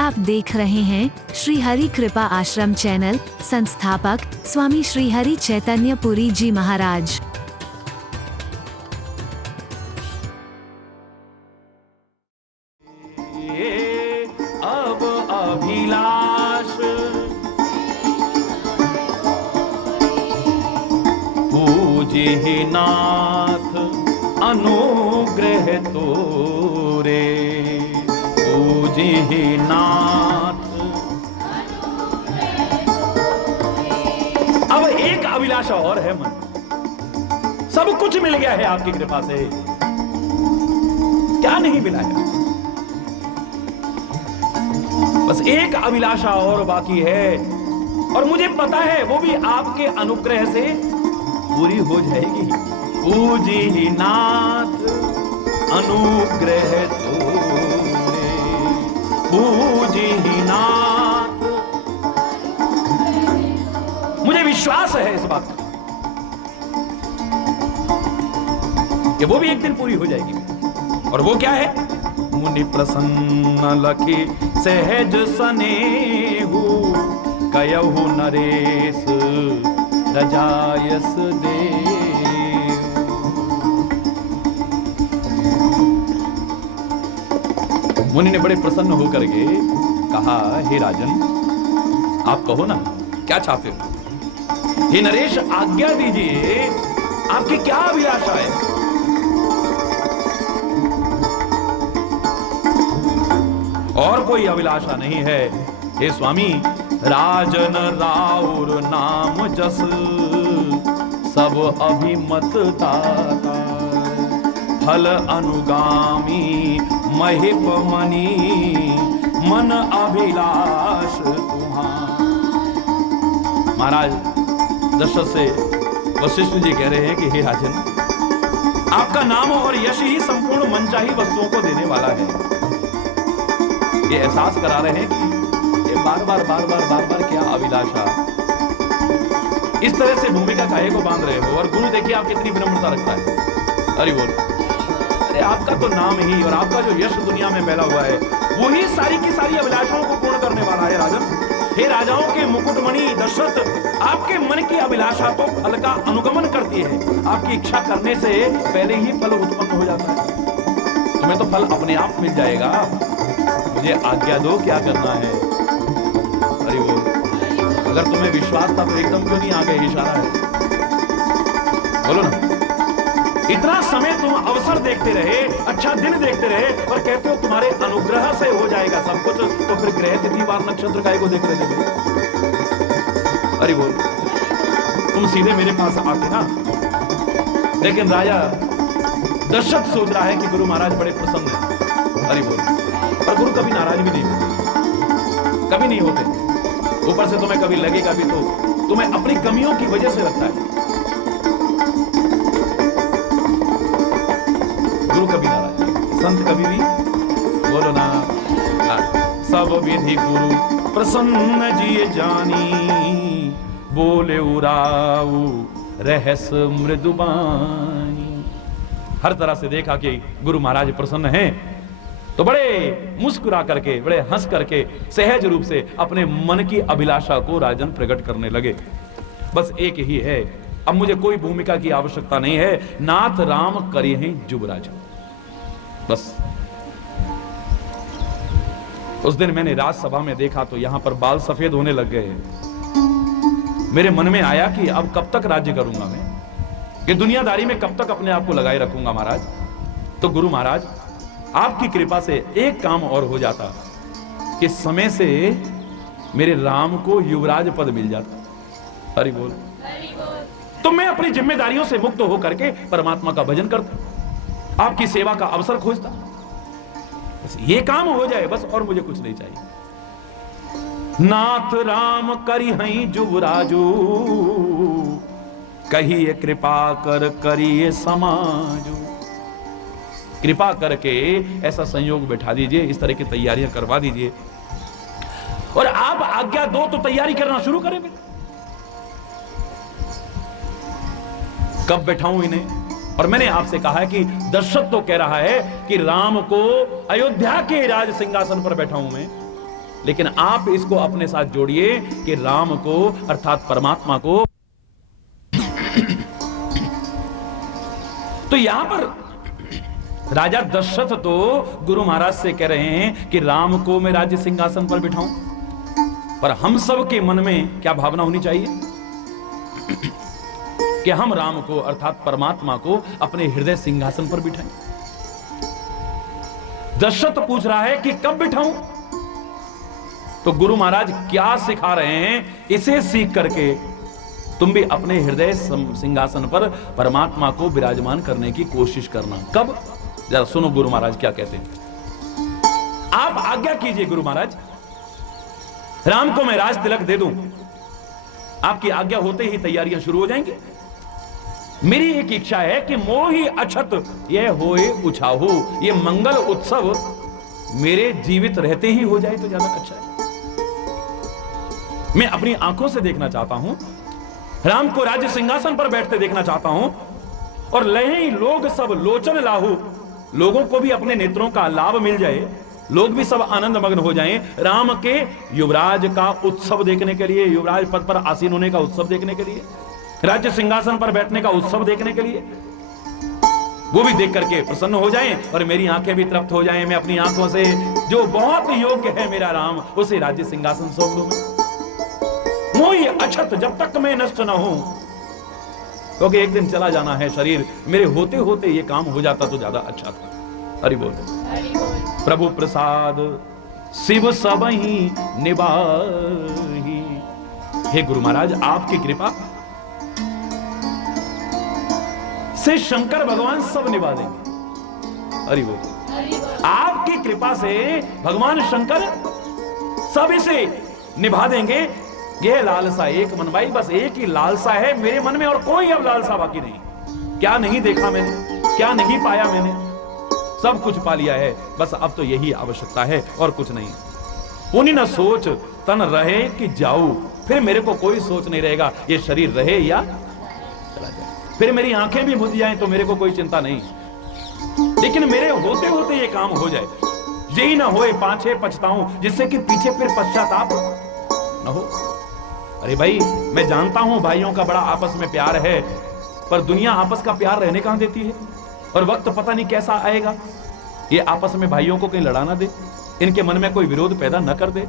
आप देख रहे हैं श्री हरि कृपा आश्रम चैनल। संस्थापक स्वामी श्री हरि चैतन्य पुरी जी महाराज। अब अभिलाष पूजे नाथ अनुग्रह तोरे, पूजे नाथ। अब एक अभिलाषा और है मन, सब कुछ मिल गया है आपकी कृपा से, क्या नहीं मिला है? बस एक अभिलाषा और बाकी है, और मुझे पता है वो भी आपके अनुग्रह से पूरी हो जाएगी। पूजी नाथ अनुग्रह तोरे, पूजी नाथ। मुझे विश्वास है इस बात का कि वो भी एक दिन पूरी हो जाएगी। और वो क्या है? मुनि प्रसन्न लखी सहज सनेहु, कयहु नरेश रजायस देव। मुनि ने बड़े प्रसन्न होकर के कहा, हे राजन आप कहो ना, क्या चाहते हो? हे नरेश आज्ञा दीजिए, आपकी क्या अभिलाषा है? और कोई अभिलाषा नहीं है हे स्वामी। राजन राउर नाम जस सब अभिमत दाता, फल अनुगामी महिप मनी मन अभिलाष तुम्हारा। महाराज दशरथ से वशिष्ठ जी कह रहे हैं कि हे राजन, आपका नाम और यश ही संपूर्ण मनचाही वस्तुओं को देने वाला है। ये एहसास करा रहे हैं कि ये बार बार क्या अभिलाषा। इस तरह से भूमिका काहे को बांध रहे हो? और गुरु देखिए आप कितनी विनम्रता रखता है। अरे बोल, अरे आपका तो नाम ही और आपका जो यश दुनिया में फैला हुआ है, वही सारी की सारी अभिलाषाओं को पूर्ण करने वाला है राजन। हे राजाओं के मुकुटमणि दशरथ, आपके मन की अभिलाषा तो फल का अनुगमन करती है। आपकी इच्छा करने से पहले ही फल उत्पन्न हो जाता है। तुम्हें तो फल अपने आप मिल जाएगा। मुझे आज्ञा दो, क्या करना है? अरे वो, अगर तुम्हें विश्वास था तो एकदम क्यों नहीं आ गए? इशारा है, बोलो ना। इतना समय तुम अवसर देखते रहे, अच्छा दिन देखते रहे, और कहते हो तुम्हारे अनुग्रह से हो जाएगा सब कुछ, तो फिर ग्रह तिथि वार नक्षत्र काय को देख रहे थे? अरे बोल, तुम सीधे मेरे पास आते ना। लेकिन राजा दशरथ सोच रहा है कि गुरु महाराज बड़े प्रसन्न हैं। अरे बोल, और गुरु कभी नाराज भी नहीं होते, कभी नहीं होते। ऊपर से तुम्हें कभी लगेगा भी तो तुम्हें अपनी कमियों की वजह से लगता है। गुरु कभी नाराज नहीं, संत कभी भी, बोलो ना। सब विधि गुरु प्रसन्न जी जानी, बोले उराऊ रहस्य मृदुबानी। हर तरह से देखा कि गुरु महाराज प्रसन्न हैं, तो बड़े मुस्कुरा करके, बड़े हंस करके, सहज रूप से अपने मन की अभिलाषा को राजन प्रकट करने लगे। बस एक ही है, अब मुझे कोई भूमिका की आवश्यकता नहीं है। नाथ राम करिए हैं जुबराज। बस उस दिन मैंने राजसभा में देखा तो यहां पर बाल सफेद होने लग गए। मेरे मन में आया कि अब कब तक राज्य करूंगा मैं, कि दुनियादारी में कब तक अपने आप को लगाए रखूंगा महाराज। तो गुरु महाराज आपकी कृपा से एक काम और हो जाता कि समय से मेरे राम को युवराज पद मिल जाता। हरि बोल। तो मैं अपनी जिम्मेदारियों से मुक्त होकर के परमात्मा का भजन करता, आपकी सेवा का अवसर खोजता। बस ये काम हो जाए बस, और मुझे कुछ नहीं चाहिए। नाथ राम करी हई जुवराजू, कहिए कृपा कर करिए समाजू। कृपा करके ऐसा संयोग बैठा दीजिए, इस तरह की तैयारियां करवा दीजिए, और आप आज्ञा दो तो तैयारी करना शुरू करें। कब बैठाऊं इन्हें? और मैंने आपसे कहा है कि दशरथ तो कह रहा है कि राम को अयोध्या के राज सिंहासन पर बैठाऊं मैं, लेकिन आप इसको अपने साथ जोड़िए कि राम को अर्थात परमात्मा को। तो यहां पर राजा दशरथ तो गुरु महाराज से कह रहे हैं कि राम को मैं राज्य सिंहासन पर बिठाऊं, पर हम सब के मन में क्या भावना होनी चाहिए कि हम राम को अर्थात परमात्मा को अपने हृदय सिंहासन पर बिठाएं। दशरथ पूछ रहा है कि कब बिठाऊं, तो गुरु महाराज क्या सिखा रहे हैं, इसे सीख करके तुम भी अपने हृदय सिंहासन पर परमात्मा को विराजमान करने की कोशिश करना। कब, जरा सुनो गुरु महाराज क्या कहते हैं। आप आज्ञा कीजिए गुरु महाराज, राम को मैं राज तिलक दे दूं। आपकी आज्ञा होते ही तैयारियां शुरू हो जाएंगी। मेरी एक इच्छा है कि मोहि अछत यह होए उछाहू, ये मंगल उत्सव मेरे जीवित रहते ही हो जाए तो ज्यादा अच्छा है। मैं अपनी आंखों से देखना चाहता हूं, राम को राज्य सिंहासन पर बैठते देखना चाहता हूं, और लहे लोग सब लोचन लाहू, लोगों को भी अपने नेत्रों का लाभ मिल जाए, लोग भी सब आनंद मग्न हो जाएं राम के युवराज का उत्सव देखने के लिए, युवराज पद पर आसीन होने का उत्सव देखने के लिए, राज्य सिंहासन पर बैठने का उत्सव देखने के लिए। वो भी देख करके प्रसन्न हो जाएं और मेरी आंखें भी तृप्त हो जाएं। मैं अपनी आंखों से जो बहुत योग्य है मेरा राम, उसे राज्य सिंहासन सौंप दूं। मोहि अछत, जब तक मैं नष्ट ना हूं, क्योंकि एक दिन चला जाना है शरीर, मेरे होते होते ये काम हो जाता तो ज्यादा अच्छा था। हरि बोल। प्रभु प्रसाद शिव सबहि निबाही। हे गुरु महाराज, आपकी कृपा से शंकर भगवान सब निभा देंगे। हरि बोल। आपकी कृपा से भगवान शंकर सब इसे निभा देंगे। यह लालसा एक मन भाई, बस एक ही लालसा है मेरे मन में, और कोई अब लालसा बाकी नहीं। क्या नहीं देखा मैंने, क्या नहीं पाया मैंने, सब कुछ पा लिया है। बस अब तो यही आवश्यकता है और कुछ नहीं। पुनि न सोच तन रहे कि जाऊं, फिर मेरे को कोई सोच नहीं रहेगा ये शरीर रहे या चला जाए। फिर मेरी आंखें भी बुझ जाएं तो मेरे को कोई चिंता नहीं, लेकिन मेरे होते होते ये काम हो जाए। यही ना होए पाछे पछताऊं, जिससे कि पीछे फिर पश्चाताप न हो। अरे भाई, मैं जानता हूं भाइयों का बड़ा आपस में प्यार है, पर दुनिया आपस का प्यार रहने कहां देती है, और वक्त पता नहीं कैसा आएगा ये आपस में भाइयों को कहीं लड़ा ना दे, इनके मन में कोई विरोध पैदा न कर दे।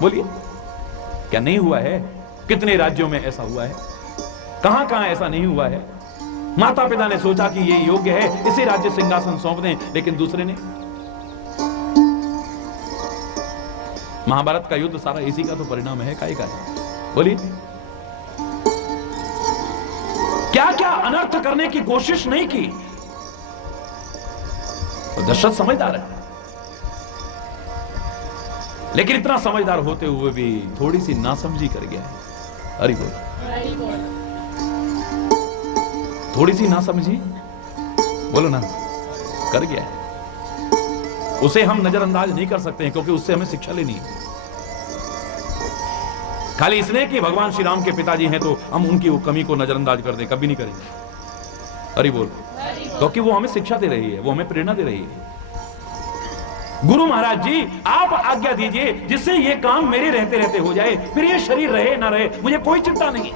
बोलिए, क्या नहीं हुआ है? कितने राज्यों में ऐसा हुआ है, कहां कहां ऐसा नहीं हुआ है। माता पिता ने सोचा कि ये योग्य है, इसे राज्य सिंहासन सौंप दें, लेकिन दूसरे ने। महाभारत का युद्ध सारा इसी का तो परिणाम है। काय का है? बोलिए, क्या क्या अनर्थ करने की कोशिश नहीं की। तो दशरथ समझदार है, लेकिन इतना समझदार होते हुए भी थोड़ी सी नासमझी कर गया है। हरि बोल। थोड़ी सी नासमझी, बोलो ना, कर गया है। उसे हम नजरअंदाज नहीं कर सकते हैं, क्योंकि उससे हमें शिक्षा लेनी है। खाली इसलिए कि भगवान श्री राम के पिताजी हैं तो हम उनकी वो कमी को नजरअंदाज कर दें, कभी नहीं करेंगे। हरि बोल। क्योंकि वो हमें शिक्षा दे रही है, वो हमें प्रेरणा दे रही है। गुरु महाराज जी, आप आज्ञा दीजिए जिससे ये काम मेरे रहते रहते हो जाए, फिर ये शरीर रहे ना रहे मुझे कोई चिंता नहीं।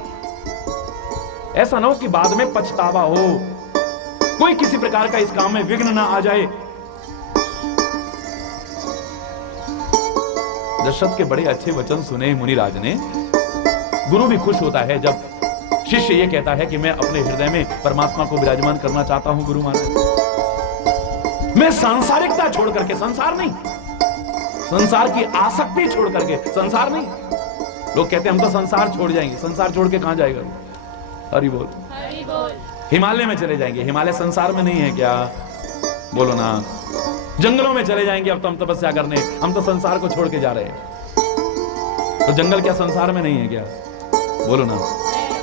ऐसा ना हो कि बाद में पछतावा हो, कोई किसी प्रकार का इस काम में विघ्न ना आ जाए। दशरथ के बड़े अच्छे वचन सुने मुनिराज ने। गुरु भी खुश होता है जब शिष्य ये कहता है कि मैं अपने हृदय में परमात्मा को विराजमान करना चाहता हूं। गुरु महाराज, मैं सांसारिकता छोड़ करके, संसार नहीं, संसार की आसक्ति छोड़ करके, संसार नहीं। लोग कहते हैं हम तो संसार छोड़ जाएंगे। संसार छोड़ के कहां जाएगा? हरि बोल। हिमालय में चले जाएंगे। हिमालय संसार में नहीं है क्या? बोलो ना। जंगलों में चले जाएंगे अब तो हम तपस्या करने, हम तो संसार को छोड़ के जा रहे हैं। तो जंगल क्या संसार में नहीं है क्या? बोलो ना।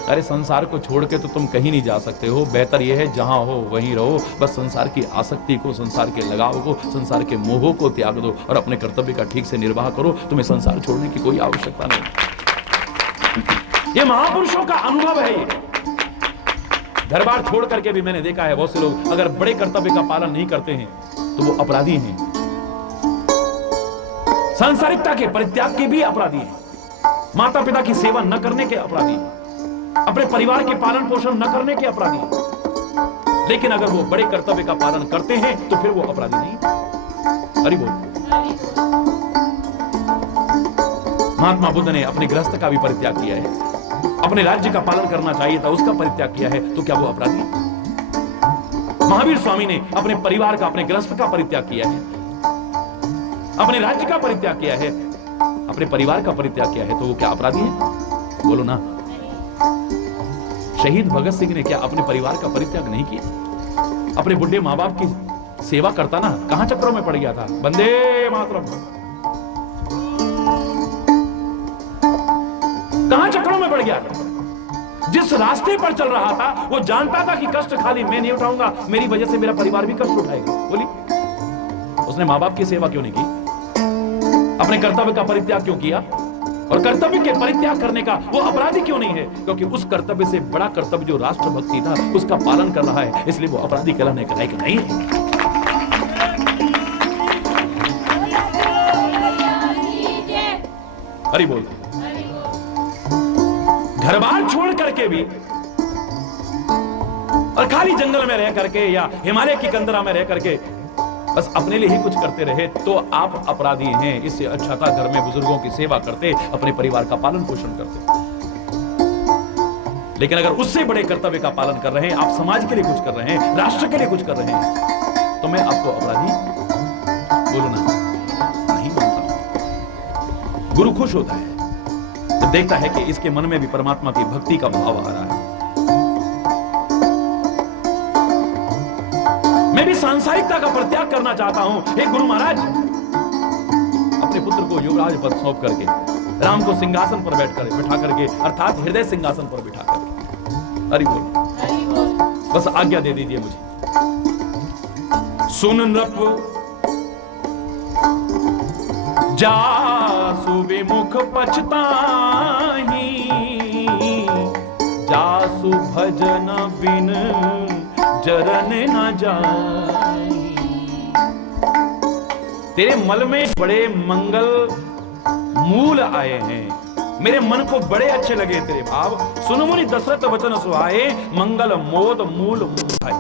अरे संसार को छोड़ के तो तुम कहीं नहीं जा सकते हो। बेहतर यह है जहां हो वहीं रहो। बस संसार की आसक्ति को, संसार के लगाव को, संसार के मोह को त्याग दो और अपने कर्तव्य का ठीक से निर्वाह करो। तुम्हें संसार छोड़ने की कोई आवश्यकता नहीं। ये महापुरुषों का अनुभव है। ये घर बार छोड़ करके भी मैंने देखा है बहुत से लोग अगर बड़े कर्तव्य का पालन नहीं करते हैं तो वो अपराधी हैं। सांसारिकता के परित्याग के भी अपराधी हैं, माता पिता की सेवा न करने के अपराधी हैं, अपने परिवार के पालन पोषण न करने के अपराधी हैं। लेकिन अगर वो बड़े कर्तव्य का पालन करते हैं तो फिर वो अपराधी नहीं। हरि बोल। महात्मा बुद्ध ने अपने गृहस्थ का भी परित्याग किया है, अपने राज्य का पालन करना चाहिए था, उसका परित्याग किया है, तो क्या वो अपराधी है? महावीर स्वामी ने अपने परिवार का, अपने गृहस्थ का परित्याग किया है, अपने राज्य का परित्याग किया है, अपने परिवार का परित्याग किया है, तो वो क्या अपराधी है? बोलो ना। शहीद भगत सिंह ने क्या अपने परिवार का परित्याग नहीं किया? अपने बुढ़े मां बाप की सेवा करता ना, कहां चक्रों में पड़ गया था? वंदे मातरम, कहां चक्रों में पड़ गया था? जिस रास्ते पर चल रहा था वो जानता था कि कष्ट खाली मैं नहीं उठाऊंगा, मेरी वजह से मेरा परिवार भी कष्ट उठाएगा। बोली, उसने मां बाप की सेवा क्यों नहीं की? अपने कर्तव्य का परित्याग क्यों किया? और कर्तव्य के परित्याग करने का वो अपराधी क्यों नहीं है? क्योंकि उस कर्तव्य से बड़ा कर्तव्य जो राष्ट्रभक्ति था उसका पालन कर रहा है, इसलिए वो अपराधी कहलाने का लायक नहीं है। हरि बोल। घर बार छोड़ करके भी और खाली जंगल में रह करके या हिमालय की कंदरा में रह करके बस अपने लिए ही कुछ करते रहे तो आप अपराधी हैं। इससे अच्छा था घर में बुजुर्गों की सेवा करते, अपने परिवार का पालन पोषण करते। लेकिन अगर उससे बड़े कर्तव्य का पालन कर रहे हैं, आप समाज के लिए कुछ कर रहे हैं, राष्ट्र के लिए कुछ कर रहे हैं, तो मैं आपको अपराधी बोलू ना? नहीं बोलता। गुरु खुश होता है तो देखता है कि इसके मन में भी परमात्मा की भक्ति का भाव आ रहा है। मैं भी सांसारिकता का परित्याग करना चाहता हूं। हे गुरु महाराज, अपने पुत्र को युवराज पद सौंप करके, राम को सिंहासन पर बिठा करके, अर्थात हृदय सिंहासन पर बिठा करके, हरि बोल, बस आज्ञा दे दीजिए मुझे। सुन नृप जासु विमुख पछताही, जासु भजन बिन जरन न जाई। तेरे मल में बड़े मंगल मूल आए हैं, मेरे मन को बड़े अच्छे लगे तेरे भाव। सुन मुनि दशरथ वचन सुहाए, मंगल मोद मूल मुखाए।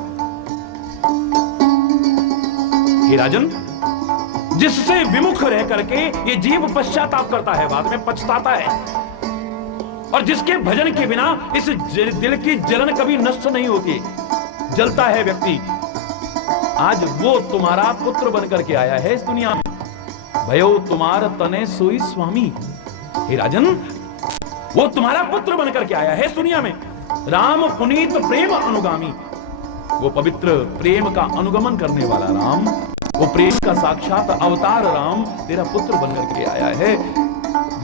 हे राजन, जिससे विमुख रह करके ये जीव पश्चाताप करता है, बाद में पछताता है, और जिसके भजन के बिना इस दिल की जलन कभी नष्ट नहीं होती, जलता है व्यक्ति, आज वो तुम्हारा पुत्र बनकर के आया है इस दुनिया में। भयो तुम्हार तने सोई स्वामी। हे राजन, वो तुम्हारा पुत्र बनकर के आया है इस दुनिया में। राम पुनीत प्रेम अनुगामी, वो पवित्र प्रेम का अनुगमन करने वाला राम, वो प्रेम का साक्षात अवतार राम तेरा पुत्र बनकर के आया है।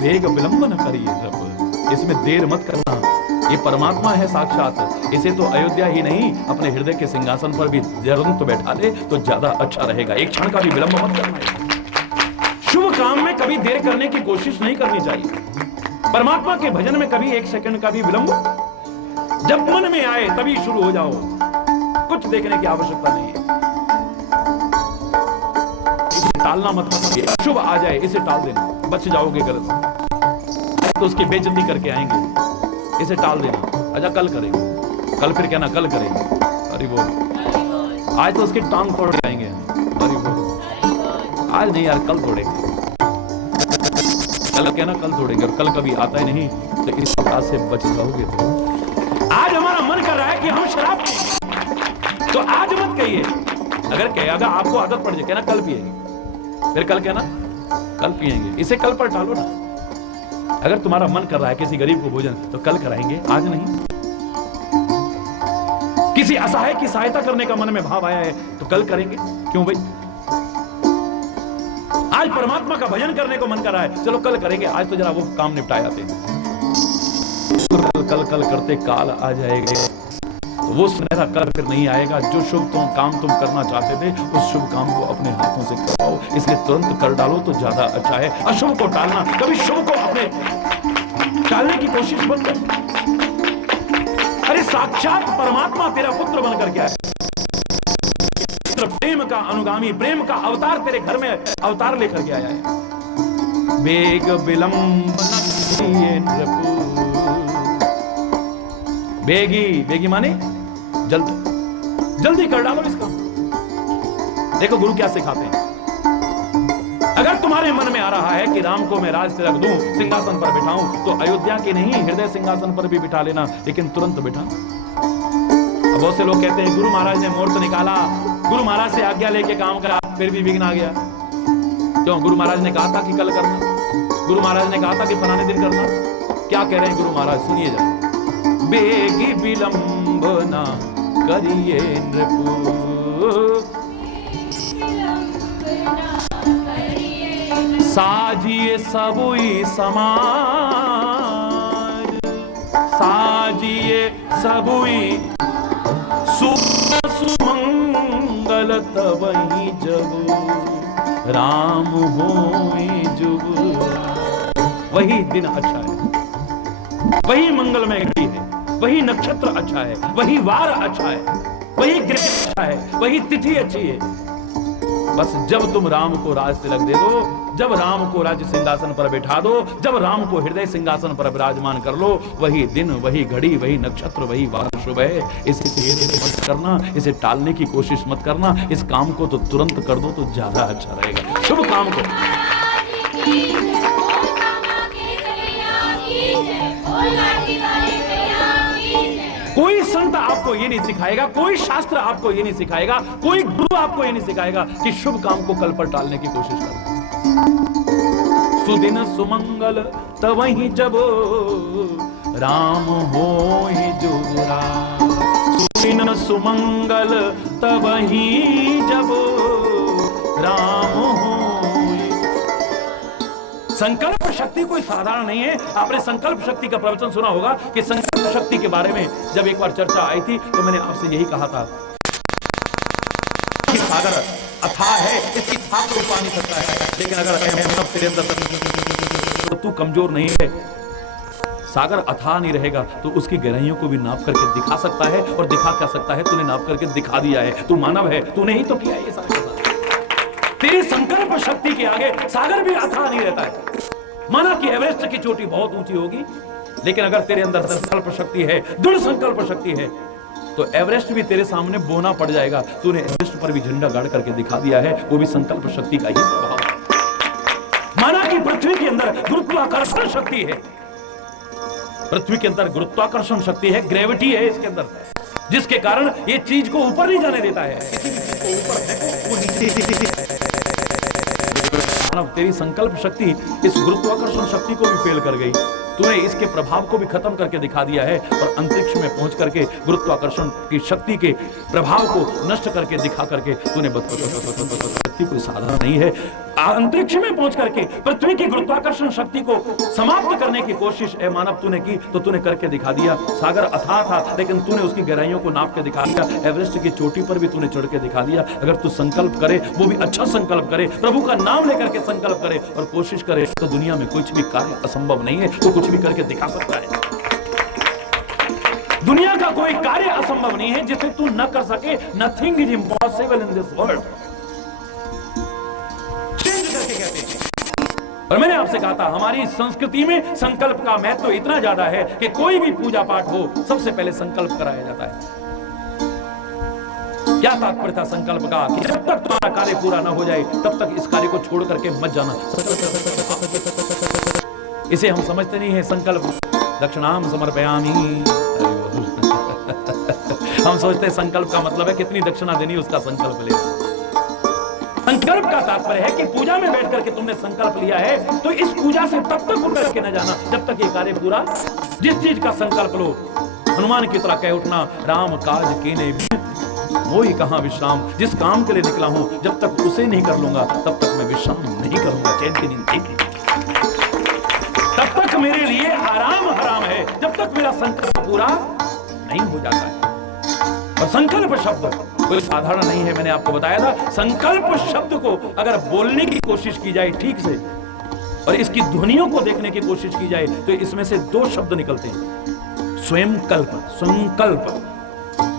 वेग विलंब न करिए प्रभु, इसमें देर मत करना। ये परमात्मा है साक्षात, इसे तो अयोध्या ही नहीं अपने हृदय के सिंहासन पर भी तुरंत बैठा ले तो ज्यादा अच्छा रहेगा। एक क्षण का भी विलंब मत करना है। शुभ काम में कभी देर करने की कोशिश नहीं करनी चाहिए। परमात्मा के भजन में कभी एक सेकंड का भी विलंब, जब मन में आए तभी शुरू हो जाओ, कुछ देखने की आवश्यकता नहीं है। इसे टालना मत, शुभ आ जाए इसे टाल देना, बच जाओगे गलत, तो उसकी बेइज्जती करके आएंगे। इसे टाल देना, अच्छा कल करेंगे, कल फिर कहना कल करेंगे। हरि बोल। आज तो उसकी टांग तोड़ जाएंगे। हरि बोल। आज नहीं यार, कल तोड़ेंगे, कल कहना कल तोड़ेंगे, और कल कभी आता ही नहीं तो इस बात से बच जाओगे। तो आज हमारा मन कर रहा है कि हम शराब पिएंगे, तो आज मत कहिए। अगर कहेगा आपको आदत पड़ जाए, कहना कल पिएंगे, फिर कल कहना कल पिएंगे। इसे कल पर टालो ना। अगर तुम्हारा मन कर रहा है किसी गरीब को भोजन, तो कल कराएंगे, आज नहीं। किसी असहाय की सहायता करने का मन में भाव आया है तो कल करेंगे, क्यों भाई? आज परमात्मा का भजन करने को मन कर रहा है, चलो कल करेंगे, आज तो जरा वो काम निपटा जाते हैं। कल कल करते काल आ जाएगा, तो वो सुनहरा कल फिर नहीं आएगा। जो शुभ काम तुम करना चाहते थे, उस शुभ काम को अपने हाथों से करवाओ, इसलिए तुरंत कर डालो तो ज्यादा अच्छा है। अशुभ को टालना, कभी शुभ को अपने टालने की कोशिश मत कर। अरे साक्षात परमात्मा तेरा पुत्र बनकर के आया, प्रेम का अनुगामी, प्रेम का अवतार तेरे घर में अवतार लेकर के आया है। बेग विलंब न करिए नृपु। बेगी माने जल्दी कर डालो इसका। देखो गुरु क्या सिखाते हैं। अगर तुम्हारे मन में आ रहा है कि राम को मैं राज तिलक दूं, सिंहासन पर बिठाऊं, तो अयोध्या के नहीं हृदय सिंहासन पर भी बिठा लेना, लेकिन तुरंत बिठा। अब बहुत से लोग कहते हैं गुरु महाराज ने मुहूर्त निकाला, गुरु महाराज से आज्ञा लेके काम करा, फिर भी विघ्न आ गया। क्यों? गुरु महाराज ने कहा था कि कल करना, गुरु महाराज ने कहा था कि फलाने दिन करना। क्या कह रहे हैं गुरु महाराज, सुनिए जरा। बेगी विलंब ना करिए नृपु, साजिए सबुई समाज, साजिए सबुई सुमंगल तबहि जब राम होए जुग। वही दिन अच्छा है, वही मंगलमय घड़ी है, वही नक्षत्र अच्छा है, वही वार अच्छा है, वही ग्रह अच्छा है, वही तिथि अच्छी है। बस जब तुम राम को राज तिलक दे दो, जब राम को राज्य सिंहासन पर बैठा दो, जब राम को हृदय सिंहासन पर विराजमान कर लो, वही दिन, वही घड़ी, वही नक्षत्र, वही वार शुभ है। इसे मत करना, इसे टालने की कोशिश मत करना। इस काम को तो तुरंत कर दो तो ज्यादा अच्छा रहेगा। शुभ काम को। कोई संत आपको ये नहीं सिखाएगा, कोई शास्त्र आपको ये नहीं सिखाएगा, कोई गुरु आपको ये नहीं सिखाएगा कि शुभ काम को कल पर टालने की कोशिश करो। सुदिन सुमंगल तबहि जब राम होए जुग राम। सुदिन सुमंगल तबहि जब राम होए। संकल्प शक्ति कोई साधारण नहीं है। आपने संकल्प शक्ति का प्रवचन सुना होगा कि संकल्प शक्ति के बारे में जब एक बार चर्चा आई थी तो मैंने आपसे यही कहा था कि सागर अथाह है, इसकी थाह को पा नहीं सकता है, लेकिन अगर तेरे अंदर तो तू कमजोर नहीं है, सागर अथाह नहीं रहेगा तो उसकी गहराइयों को भी नाप करके दिखा सकता है। और दिखा क्या सकता है? तूने नाप करके दिखा दिया है। तू मानव है, तूने ही तो किया है ये सारा। तेरी संकल्प शक्ति के आगे सागर भी अथाह नहीं रहता है। माना कि एवरेस्ट की चोटी बहुत ऊंची होगी, लेकिन अगर तेरे अंदर संकल्प शक्ति है, दृढ़ संकल्प शक्ति है, तो एवरेस्ट भी तेरे सामने बोना पड़ जाएगा। तूने एवरेस्ट पर भी झंडा गाड़ करके दिखा दिया है, वो भी संकल्प शक्ति का ही प्रभाव है। माना कि पृथ्वी के अंदर गुरुत्वाकर्षण शक्ति है, पृथ्वी के अंदर गुरुत्वाकर्षण शक्ति है, ग्रेविटी है इसके अंदर, जिसके कारण ये चीज को ऊपर नहीं जाने देता है। तेरी संकल्प शक्ति इस गुरुत्वाकर्षण शक्ति को भी फेल कर गई। तूने इसके प्रभाव को भी खत्म करके दिखा दिया है और अंतरिक्ष में पहुंच करके गुरुत्वाकर्षण की शक्ति के प्रभाव को नष्ट करके दिखा करके तूने शक्ति कोई साधारण नहीं है। अंतरिक्ष में पहुंच करके पृथ्वी की गुरुत्वाकर्षण शक्ति को समाप्त करने की कोशिश ए मानव तूने की, तो तूने करके दिखा दिया। सागर अथाह था, लेकिन तूने उसकी गहराइयों को नाप के दिखा दिया। एवरेस्ट की चोटी पर भी तूने चढ़ के दिखा दिया। अगर तू संकल्प करे, वो भी अच्छा संकल्प करे, प्रभु का नाम लेकर के संकल्प करे और कोशिश करे, तो दुनिया में कुछ भी कार्य असंभव नहीं है। तो कुछ भी करके दिखा सकता है। दुनिया का कोई कार्य असंभव नहीं है जिसे तू न कर सके। Nothing is impossible in this world. Change करके कहते हैं। और मैंने आपसे कहा था हमारी संस्कृति में संकल्प का महत्व तो इतना ज्यादा है कि कोई भी पूजा पाठ हो सबसे पहले संकल्प कराया जाता है। क्या तात्पर्य था संकल्प का? कि जब तक तुम्हारा कार्य पूरा ना हो जाए तब तक इस कार्य को छोड़ करके मत जाना। इसे हम समझते नहीं है। संकल्प दक्षिणाम समर्पयामि। हम सोचते हैं संकल्प का मतलब है कितनी दक्षिणा देनी, उसका संकल्प ले। संकल्प का तात्पर्य है कि पूजा में बैठ करके तुमने संकल्प लिया है तो इस पूजा से तब तक उठ करके न जाना जब तक ये कार्य पूरा। जिस चीज का संकल्प लो, हनुमान की तरह कह उठना, राम काज कीने वही कहां विश्राम। जिस काम के लिए निकला हूं जब तक उसे नहीं कर लूंगा तब तक मैं विश्राम नहीं करूंगा, चैन की नींद नहीं। तब तक मेरे लिए आराम हराम है जब तक मेरा संकल्प पूरा नहीं हो जाता है। और संकल्प शब्द कोई साधारण नहीं है। मैंने आपको बताया था संकल्प शब्द को अगर बोलने की कोशिश की जाए ठीक से और इसकी ध्वनियों को देखने की कोशिश की जाए तो इसमें से दो शब्द निकलते हैं, स्वयं कल्प, संकल्प,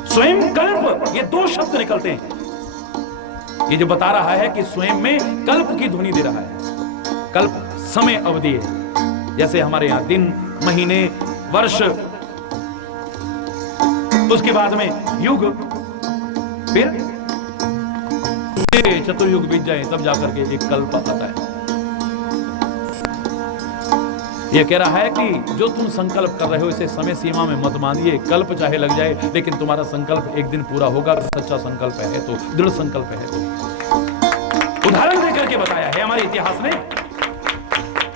स्वयं कल्प, ये दो शब्द निकलते हैं। ये जो बता रहा है कि स्वयं में कल्प की ध्वनि दे रहा है। कल्प समय अवधि है। जैसे हमारे यहाँ दिन, महीने, वर्ष, उसके बाद में युग, फिर चतुर्युग बीत जाए तब जाकर के एक कल्प आता है। यह कह रहा है कि जो तुम संकल्प कर रहे हो इसे समय सीमा में मत मानिए। कल्प चाहे लग जाए लेकिन तुम्हारा संकल्प एक दिन पूरा होगा। सच्चा संकल्प है तो, दृढ़ संकल्प है तो। उदाहरण देकर के बताया है हमारे इतिहास ने,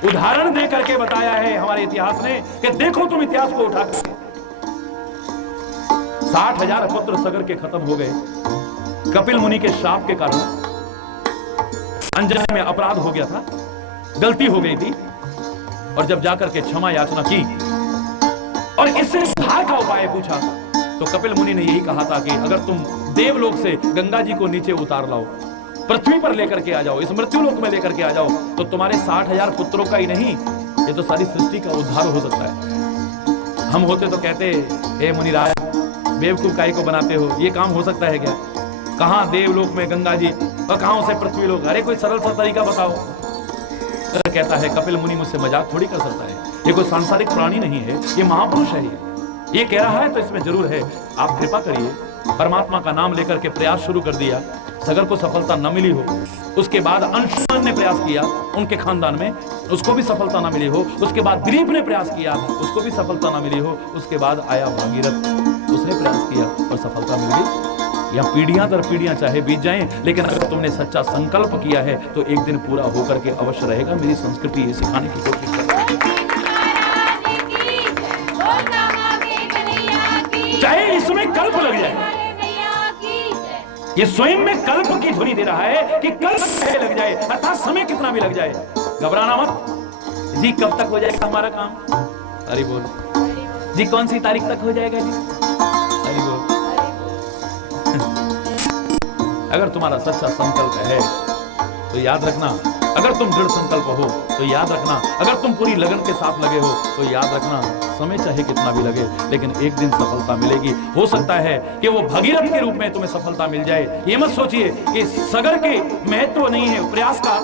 उदाहरण देकर के बताया है हमारे इतिहास ने कि देखो तुम इतिहास को उठा करके 60,000 पुत्र सगर के खत्म हो गए कपिल मुनि के शाप के कारण। अंजनी में अपराध हो गया था, गलती हो गई थी, और जब जाकर के क्षमा याचना की और इससे उद्धार का उपाय पूछा तो कपिल मुनि ने यही कहा था कि अगर तुम देवलोक से गंगा जी को नीचे उतार लाओ, पृथ्वी पर लेकर के आ जाओ, इस मृत्युलोक में लेकर के आ जाओ, तो तुम्हारे 60,000 पुत्रों का ही नहीं, ये तो सारी सृष्टि का उद्धार हो सकता है। हम होते तो कहते, हे मुनिराज बेवकूफ काहे को बनाते हो, ये काम हो सकता है क्या? कहां देवलोक में गंगा जी और कहां उसे पृथ्वी लोक? अरे कोई सरल सा तरीका बताओ। कहता है कपिल मुनि मुझसे मजाक थोड़ी कर सकता है, ये कोई सांसारिक प्राणी नहीं है, ये महापुरुष है। ये कह रहा है तो इसमें जरूर है। आप कृपा करिए। परमात्मा का नाम लेकर के प्रयास शुरू कर दिया, सगर को सफलता न मिली हो। उसके बाद अंशुमन ने प्रयास किया उनके खानदान में, उसको भी सफलता न मिली हो। उसके बाद दिलीप ने प्रयास किया, उसको भी सफलता न मिली हो। उसके बाद आया भागीरथ, उसने प्रयास किया और सफलता मिल गई। या पीढ़ियां दर पीढ़ियां चाहे बीत जाएं, लेकिन अगर तुमने सच्चा संकल्प किया है तो एक दिन पूरा होकर के अवश्य रहेगा। मेरी संस्कृति ये सिखाने की कोशिश कर रही है, चाहे इसमें कल्प लग जाए। ये स्वयं में कल्प की ध्वनि दे रहा है कि कल्प चाहे लग जाए, अर्थात समय कितना भी लग जाए, घबराना मत जी। कब तक हो जाएगा हमारा काम? अरे बोल जी। कौन सी तारीख तक हो जाएगा जी? अरे बोल। अगर तुम्हारा सच्चा संकल्प है तो याद रखना, अगर तुम दृढ़ संकल्प हो तो याद रखना, अगर तुम पूरी लगन के साथ लगे हो तो याद रखना, समय चाहे कितना भी लगे लेकिन एक दिन सफलता मिलेगी। हो सकता है कि वो भगीरथ के रूप में तुम्हें सफलता मिल जाए। ये मत सोचिए कि सगर के महत्व नहीं है, प्रयास का,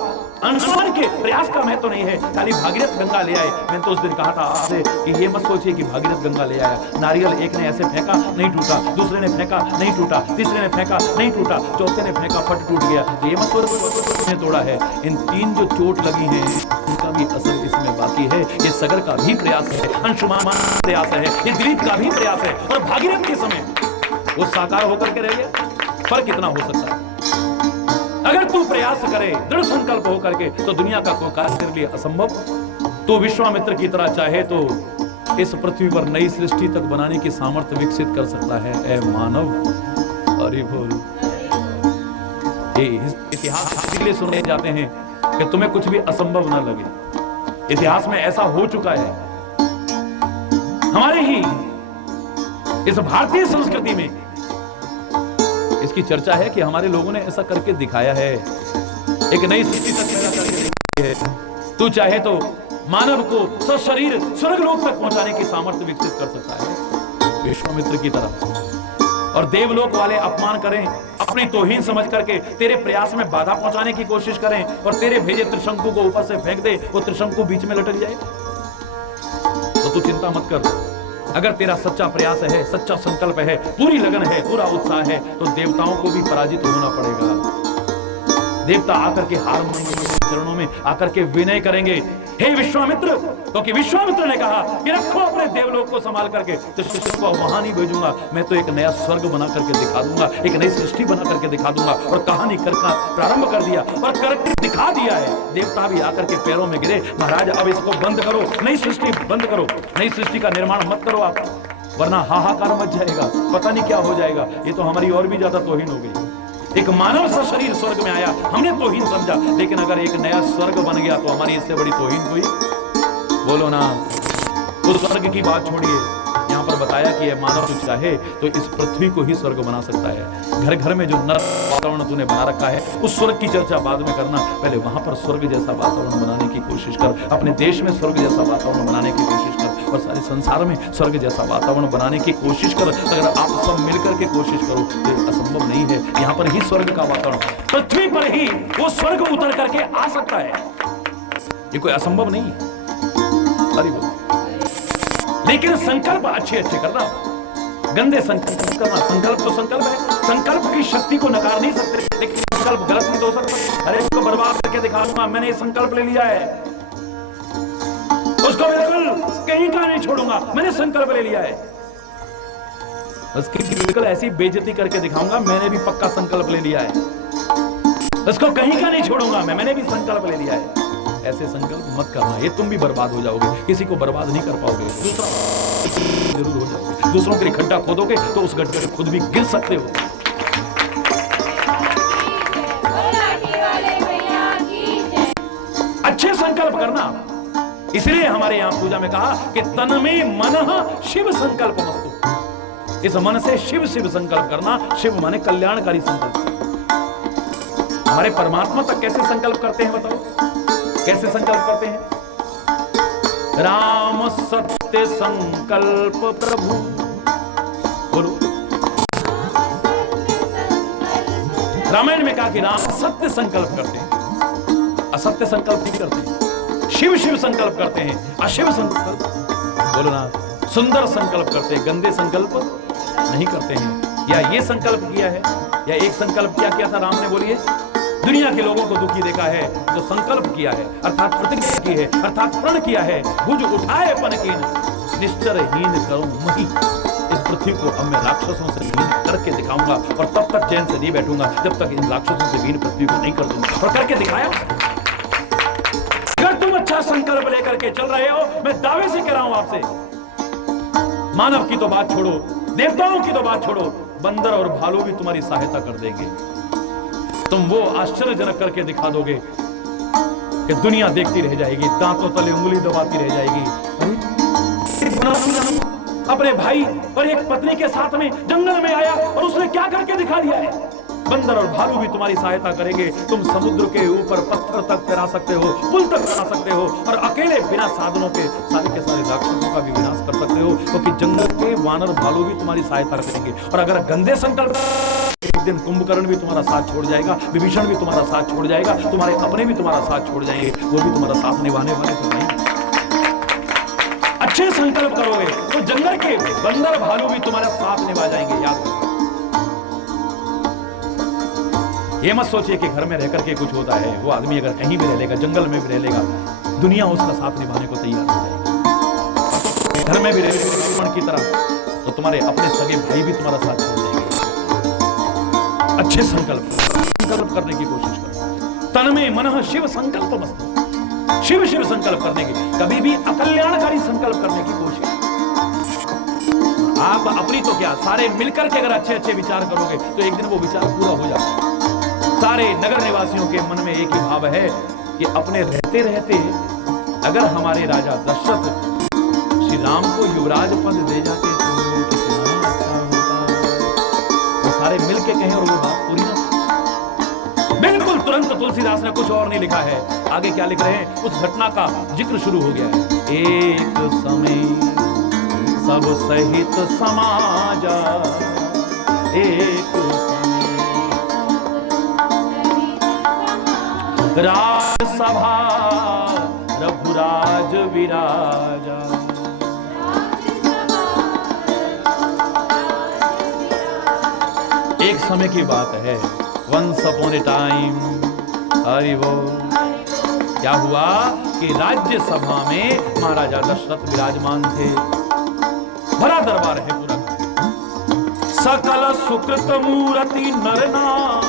अंशुमन के प्रयास का महत्व नहीं है, खाली भागीरथ गंगा ले आए। मैंने तो उस दिन कहा था आपसे कि ये मत सोचिए कि भागीरथ गंगा ले आया। नारियल एक ने ऐसे फेंका नहीं टूटा, दूसरे ने फेंका नहीं टूटा, तीसरे ने फेंका नहीं टूटा, चौथे ने फेंका फट टूट गया। तो ये मत सोचिए तोड़ा है। इन 3 जो चोट लगी है उनका भी असर इसमें बाकी है। ये सगर का भी प्रयास है, अंशुमान का प्रयास है, ये दिलीप का भी प्रयास है, और भागीरथ के समय वो साकार होकर के रह गया। फर्क कितना हो सकता है? अगर तू प्रयास करे दृढ़ संकल्प होकर के तो दुनिया का कोई कार्य तेरे लिए असंभव। तू विश्वामित्र की तरह चाहे तो इस पृथ्वी पर नई सृष्टि तक बनाने की सामर्थ्य विकसित कर सकता है। ए मानव, अरे बोल। ये इतिहास इसलिए सुने जाते हैं कि तुम्हें कुछ भी असंभव ना लगे। इतिहास में ऐसा हो चुका है। हमारे ही इस भारतीय संस्कृति में इसकी चर्चा है कि हमारे लोगों ने ऐसा करके दिखाया है, एक नई सृष्टि तक पैदा करके दिखाई है। तू चाहे तो मानव को सशरीर स्वर्गलोक तक पहुंचाने की सामर्थ्य विकसित कर सकता है विश्वामित्र की तरह। और देवलोक वाले अपमान करें, अपनी तौहीन समझ करके तेरे प्रयास में बाधा पहुंचाने की कोशिश करें और तेरे भेजे त्रिशंकु को ऊपर से फेंक दे, वो त्रिशंकु बीच में लटक जाए, तो तू चिंता मत कर। अगर तेरा सच्चा प्रयास है, सच्चा संकल्प है, पूरी लगन है, पूरा उत्साह है, तो देवताओं को भी पराजित होना पड़ेगा। देवता आकर के हार मानेंगे, चरणों में आकर के विनय करेंगे, हे विश्वामित्र, क्योंकि विश्वामित्र ने कहा कि रखो अपने देवलोक को संभाल करके, तो शिष्य को वहां नहीं भेजूंगा, मैं तो एक नया स्वर्ग बना करके दिखा दूंगा, एक नई सृष्टि बना करके दिखा दूंगा। और कहानी करना प्रारंभ कर दिया और करके दिखा दिया है। देवता भी आकर के पैरों में गिरे, महाराज अब इसको बंद करो, नई सृष्टि बंद करो, नई सृष्टि का निर्माण मत करो आप, वरना हाहाकार मच जाएगा, पता नहीं क्या हो जाएगा। ये तो हमारी और भी ज्यादा तौहीन हो गई। एक मानव सा शरीर स्वर्ग में आया, हमने तौहीन समझा, लेकिन अगर एक नया स्वर्ग बन गया तो हमारी इससे बड़ी तौहीन कोई? बोलो ना। उस स्वर्ग की बात छोड़िए, यहाँ पर बताया कि यह मानव तो चाहे तो इस पृथ्वी को ही स्वर्ग बना सकता है। घर घर में जो नरक वातावरण तूने बना रखा है, उस स्वर्ग की चर्चा बाद में करना, पहले वहां पर स्वर्ग जैसा वातावरण बनाने की कोशिश कर। अपने देश में स्वर्ग जैसा वातावरण बनाने की कोशिश कर और सारे संसार में स्वर्ग जैसा वातावरण बनाने की कोशिश कर। अगर आप सब मिलकर के कोशिश करो तो असंभव नहीं है। यहाँ पर ही स्वर्ग का वातावरण, पृथ्वी पर ही वो स्वर्ग उतर करके आ सकता है। ये कोई असंभव नहीं है। अरे वो लेकिन संकल्प अच्छे अच्छे करना, गंदे संकल्प करना। संकल्प तो संकल्प है, संकल्प की शक्ति को नकार नहीं सकते, लेकिन संकल्प गलत नहीं हो सकता। अरे इसको बर्बाद करके दिखा दूंगा, मैंने संकल्प ले लिया है, उसको बिल्कुल कहीं का नहीं छोड़ूंगा, मैंने संकल्प ले लिया है। उसकी बिल्कुल ऐसी बेइज्जती करके दिखाऊंगा, मैंने भी पक्का संकल्प ले लिया है, उसको कहीं का नहीं छोड़ूंगा, मैंने भी संकल्प ले लिया है। ऐसे संकल्प मत करना, ये तुम भी बर्बाद हो जाओगे, किसी को बर्बाद नहीं कर पाओगे, दूसरा जरूर हो जाओगे। दूसरों के लिए खड्डा खोदोगे तो उस गड्ढे में खुद भी गिर सकते हो। अच्छे संकल्प करना, इसलिए हमारे यहां पूजा में कहा कि तन में मन शिव संकल्प मस्तु। इस मन से शिव शिव संकल्प करना, शिव माने कल्याणकारी संकल्प। हमारे परमात्मा तक कैसे संकल्प करते हैं बताओ, कैसे संकल्प करते हैं? राम सत्य संकल्प प्रभु, बोलो। रामायण में कहा कि राम सत्य संकल्प करते हैं, असत्य संकल्प नहीं करते। शिव शिव संकल्प करते हैं, अशिव संकल्प, बोलो ना, सुंदर संकल्प करते हैं, गंदे संकल्प नहीं करते हैं। या ये संकल्प किया है, या एक संकल्प क्या किया था राम ने, बोलिए? दुनिया के लोगों को दुखी देखा है तो संकल्प किया है, अर्थात प्रतिज्ञा की है, अर्थात प्रण किया है, भुज उठाए पनकीन निश्चरहीन करूं मही। इस पृथ्वी को अब मैं राक्षसों से हीन करके दिखाऊंगा, और तब तक चैन से नहीं बैठूंगा जब तक इन राक्षसों से हीन पृथ्वी को नहीं कर दूंगा। और करके दिखाया। अगर तुम अच्छा संकल्प लेकर के चल रहे हो, मैं दावे से कह रहा हूं आपसे, मानव की तो बात छोड़ो, देवताओं की तो बात छोड़ो, बंदर और भालू भी तुम्हारी सहायता कर देंगे। तुम वो आश्चर्यजनक करके दिखा दोगे कि दुनिया देखती रह जाएगी, दांतों तले उंगली दबाती रह जाएगी। अपने भाई और एक पत्नी के साथ में जंगल में आया और उसने क्या करके दिखा दिया है। बंदर और भालू भी तुम्हारी सहायता करेंगे। तुम समुद्र के ऊपर पत्थर तक तैरा सकते हो, पुल तक बना सकते हो, और अकेले बिना साधनों के सारे राक्षसों का भी विनाश कर सकते हो, क्योंकि जंगल के वानर भालू भी तुम्हारी सहायता करेंगे। और अगर गंदे संकल्प, एक दिन कुंभकर्ण भी तुम्हारा साथ छोड़ जाएगा, विभीषण भी तुम्हारा साथ छोड़ जाएगा, तुम्हारे अपने भी तुम्हारा साथ छोड़ जाएंगे, वो भी तुम्हारा साथ निभाने वाले तो नहीं। अच्छे संकल्प करोगे तो जंगल के बंदर भालू भी तुम्हारा साथ निभा जाएंगे। याद रखो, ये मत सोचिए कि घर में रह करके कुछ होता है। वो आदमी अगर कहीं भी रह लेगा, जंगल में भी रह लेगा, दुनिया उसका साथ निभाने को तैयार हो जाएगी। घर में भी रह लेगा की तरह, तो तुम्हारे अपने सगे भाई भी तुम्हारा साथ छोड़ जाएंगे। अच्छे संकल्प करने की कोशिश करो। तन में मन शिव संकल्प मस्त, शिव शिव संकल्प करने की, कभी भी अकल्याणकारी संकल्प करने की कोशिश। आप अपनी तो क्या, सारे मिलकर के अगर अच्छे अच्छे विचार करोगे तो एक दिन वो विचार पूरा हो जाता है। सारे नगर निवासियों के मन में एक ही भाव है कि अपने रहते रहते अगर हमारे राजा दशरथ श्री राम को युवराज पद दे जाते तो कितना अच्छा होता। वो सारे मिल के कहें और वो बात पूरी ना। बिल्कुल तुरंत तुलसीदास ने कुछ और नहीं लिखा है, आगे क्या लिख रहे हैं, उस घटना का जिक्र शुरू हो गया है। एक समय सब सहित समाजा, एक राजसभा रघुराज विराजा। एक समय की बात है, once upon a time, Hari बोल। क्या हुआ कि राज्यसभा में महाराजा दशरथ विराजमान थे, बड़ा दरबार है पूरा, सकल सुकृत मूर्ति नरनाम,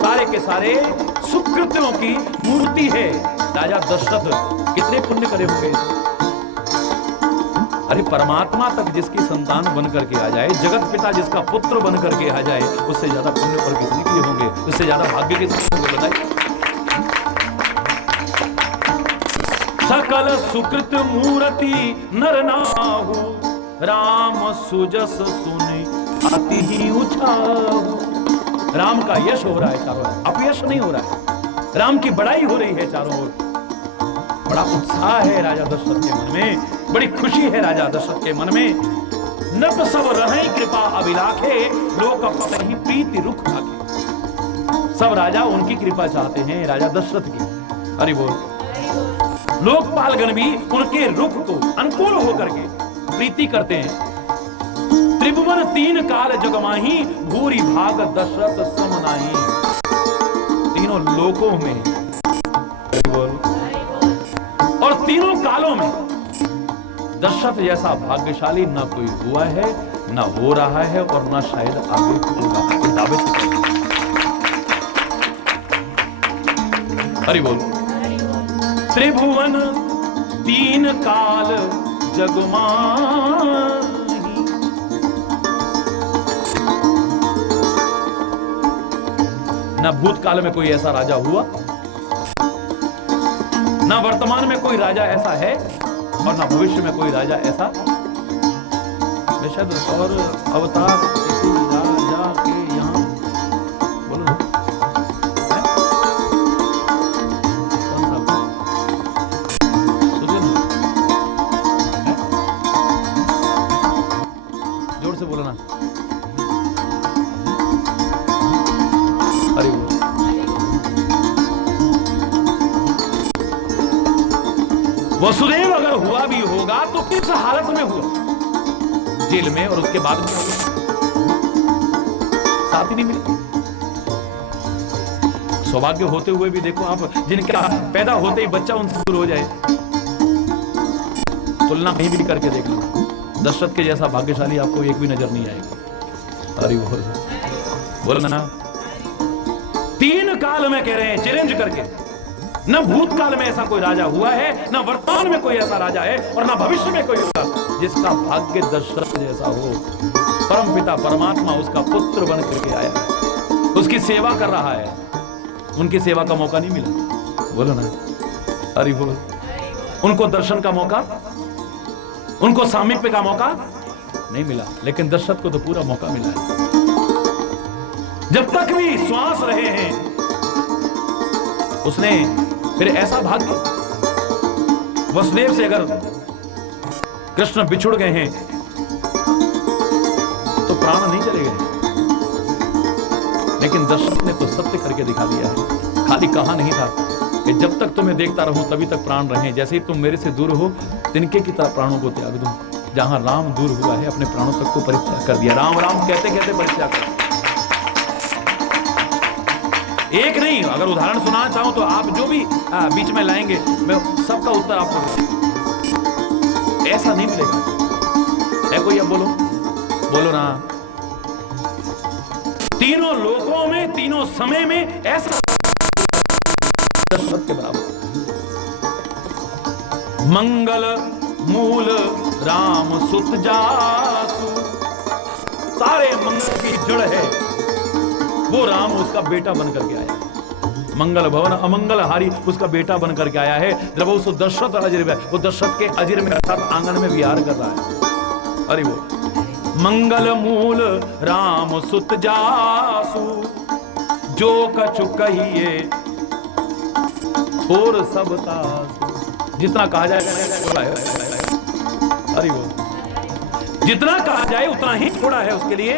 सारे के सारे सुकृतियों की मूर्ति है। राजा दशरथ कितने पुण्य करे होंगे इसमें। अरे परमात्मा तक जिसकी संतान बन करके आ जाए, जगत पिता जिसका पुत्र बन करके आ जाए, उससे ज्यादा पुण्य पर किसने किए होंगे, उससे ज्यादा भाग्य किसने होंगे बताइए। सकल सुकृत मूर्ति नर नाहु, राम सुजस सुनि अति ही उछाहु। राम का यश हो रहा है चारों ओर, अपयश नहीं हो रहा है। राम की बड़ाई हो रही है चारों ओर। बड़ा उत्साह है राजा दशरथ के मन में, बड़ी खुशी है राजा दशरथ के मन में। नप सब रहे कृपा अभिलाखे, लोक पतहि प्रीति रुख भागे। सब राजा उनकी कृपा चाहते हैं, राजा दशरथ की। हरि बोल। लोकपालगण भी उनके रुख को अनुकूल होकर के प्रीति करते हैं। त्रिभुवन तीन काल जगमाही, भूरी भाग दशरथ सम नाही। तीनों लोकों में और तीनों कालों में दशरथ जैसा भाग्यशाली ना कोई हुआ है, ना हो रहा है और ना शायद आगे होगा। इस दावे से हरि बोल। त्रिभुवन तीन काल जगमाही, ना भूतकाल में कोई ऐसा राजा हुआ, ना वर्तमान में कोई राजा ऐसा है और ना भविष्य में कोई राजा ऐसा बेशक और अवतार किसी राजा के यहाँ बोलो ना? कौन सा सोचो ना, जोर से बोलो ना। अरे वो वसुदेव अगर हुआ भी होगा तो किस हालत में हुआ? जेल में, और उसके बाद भी साथ ही नहीं मिले। सौभाग्य होते हुए भी देखो आप, जिनका पैदा होते ही बच्चा उनसे दूर हो जाए, तुलना कहीं भी करके देख लो, दशरथ के जैसा भाग्यशाली आपको एक भी नजर नहीं आएगा। अरे बोल ना, तीन काल में कह रहे हैं चैलेंज करके, न भूतकाल में ऐसा कोई राजा हुआ है, न वर्तमान में कोई ऐसा राजा है और न भविष्य में कोई होगा जिसका भाग्य दशरथ जैसा हो। परम पिता परमात्मा उसका पुत्र बन करके आया, उसकी सेवा कर रहा है, उनकी सेवा का मौका नहीं मिला। बोलो ना, अरे बोल। उनको दर्शन का मौका, उनको सामीप्य का मौका नहीं मिला, लेकिन दशरथ को तो पूरा मौका मिला है। जब तक भी श्वास रहे हैं उसने फिर ऐसा भाग्य, वसुदेव से अगर कृष्ण बिछुड़ गए हैं तो प्राण नहीं चले गए, लेकिन दशरथ ने तो सत्य करके दिखा दिया है। खाली कहा नहीं था कि जब तक तुम्हें देखता रहूं तभी तक प्राण रहें, जैसे ही तुम मेरे से दूर हो तिनके की तरह प्राणों को त्याग दूं। जहां राम दूर हुआ है अपने प्राणों तक को परित्याग कर दिया। राम राम कहते कहते परित्याग कर। एक नहीं, अगर उदाहरण सुनाना चाहूं तो आप जो भी बीच में लाएंगे मैं सबका उत्तर आपको दूंगा। ऐसा नहीं मिलेगा। है कोई? अब बोलो, बोलो ना। तीनों लोकों में, तीनों समय में ऐसा दशरथ के बराबर। मंगल मूल राम सुत जासु, सारे मंगल की जड़ है वो राम, उसका बेटा बनकर के आया। मंगल भवन अमंगल हारी उसका बेटा बनकर के आया है। द्रवो सो दशरथ अजिर में, वो दशरथ के अजिर में अर्थात आंगन में विहार कर रहा है। अरे वो मंगल मूल राम सुत जासु, जो कछु कहिए थोर सब तासु। जितना कहा जाए, अरे वो जितना कहा जाए उतना ही थोड़ा है उसके लिए।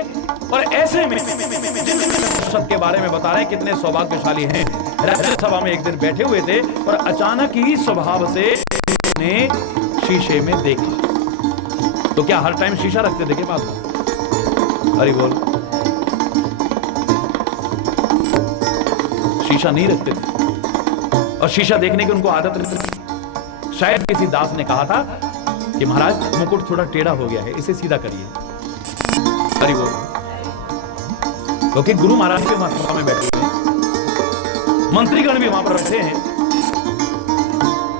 और ऐसे में दशरथ के बारे में बता रहे हैं कितने सौभाग्यशाली हैं। राज्यसभा में एक दिन बैठे हुए थे और अचानक ही स्वभाव से ने शीशे में देखा। तो क्या हर टाइम शीशा रखते थे के पास? हरि बोल। शीशा नहीं रखते थे और शीशा देखने की उनको आदत नहीं थी। शायद किसी दास ने कहा था कि महाराज मुकुट थोड़ा टेढ़ा हो गया है, इसे सीधा करिए। हरि बोल। क्योंकि गुरु महाराज के सभा में बैठे हुए हैं, मंत्रीगण भी वहां पर बैठे हैं।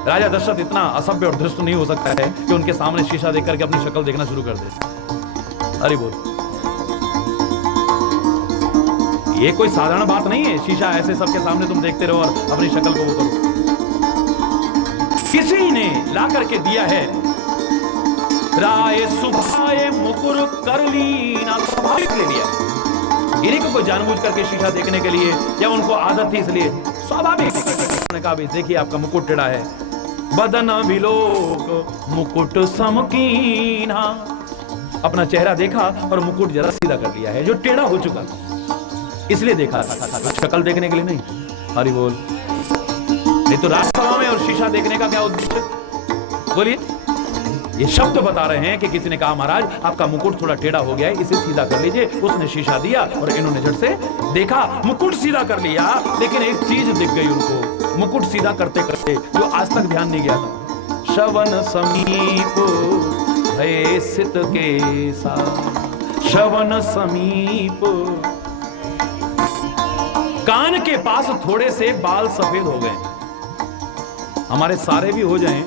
राजा दशरथ इतना असभ्य और धृष्ट नहीं हो सकता है कि उनके सामने शीशा देख करके अपनी शक्ल देखना शुरू कर दे। अरे बोल, ये कोई साधारण बात नहीं है। शीशा ऐसे सबके सामने तुम देखते रहो और अपनी शक्ल को वो करो। किसी ने ला करके दिया है, राय सुभाए मुकुर कर लीना, स्वाभाविक ले लिया। इन्हीं को कोई जानबूझ करके शीशा देखने के लिए या उनको आदत थी इसलिए स्वाभाविक ने कहा भी देखिए आपका मुकुट टेढ़ा है। बदन विलोक मुकुट समकीना, अपना चेहरा देखा और मुकुट जरा सीधा कर लिया है जो टेढ़ा हो चुका था, इसलिए देखा शक्ल देखने के लिए नहीं। हरि बोल। नहीं तो राजसभा में और शीशा देखने का क्या उद्देश्य? बोलिए। ये शब्द बता रहे हैं कि किसी ने कहा महाराज आपका मुकुट थोड़ा टेढ़ा हो गया है, इसे सीधा कर लीजिए। उसने शीशा दिया और इन्होंने झट से देखा, मुकुट सीधा कर लिया, लेकिन एक चीज दिख गई उनको मुकुट सीधा करते करते जो आज तक ध्यान नहीं गया था। श्रवण समीप भय सित के साथ, श्रवण समीप, कान के पास थोड़े से बाल सफेद हो गए। हमारे सारे भी हो जाएं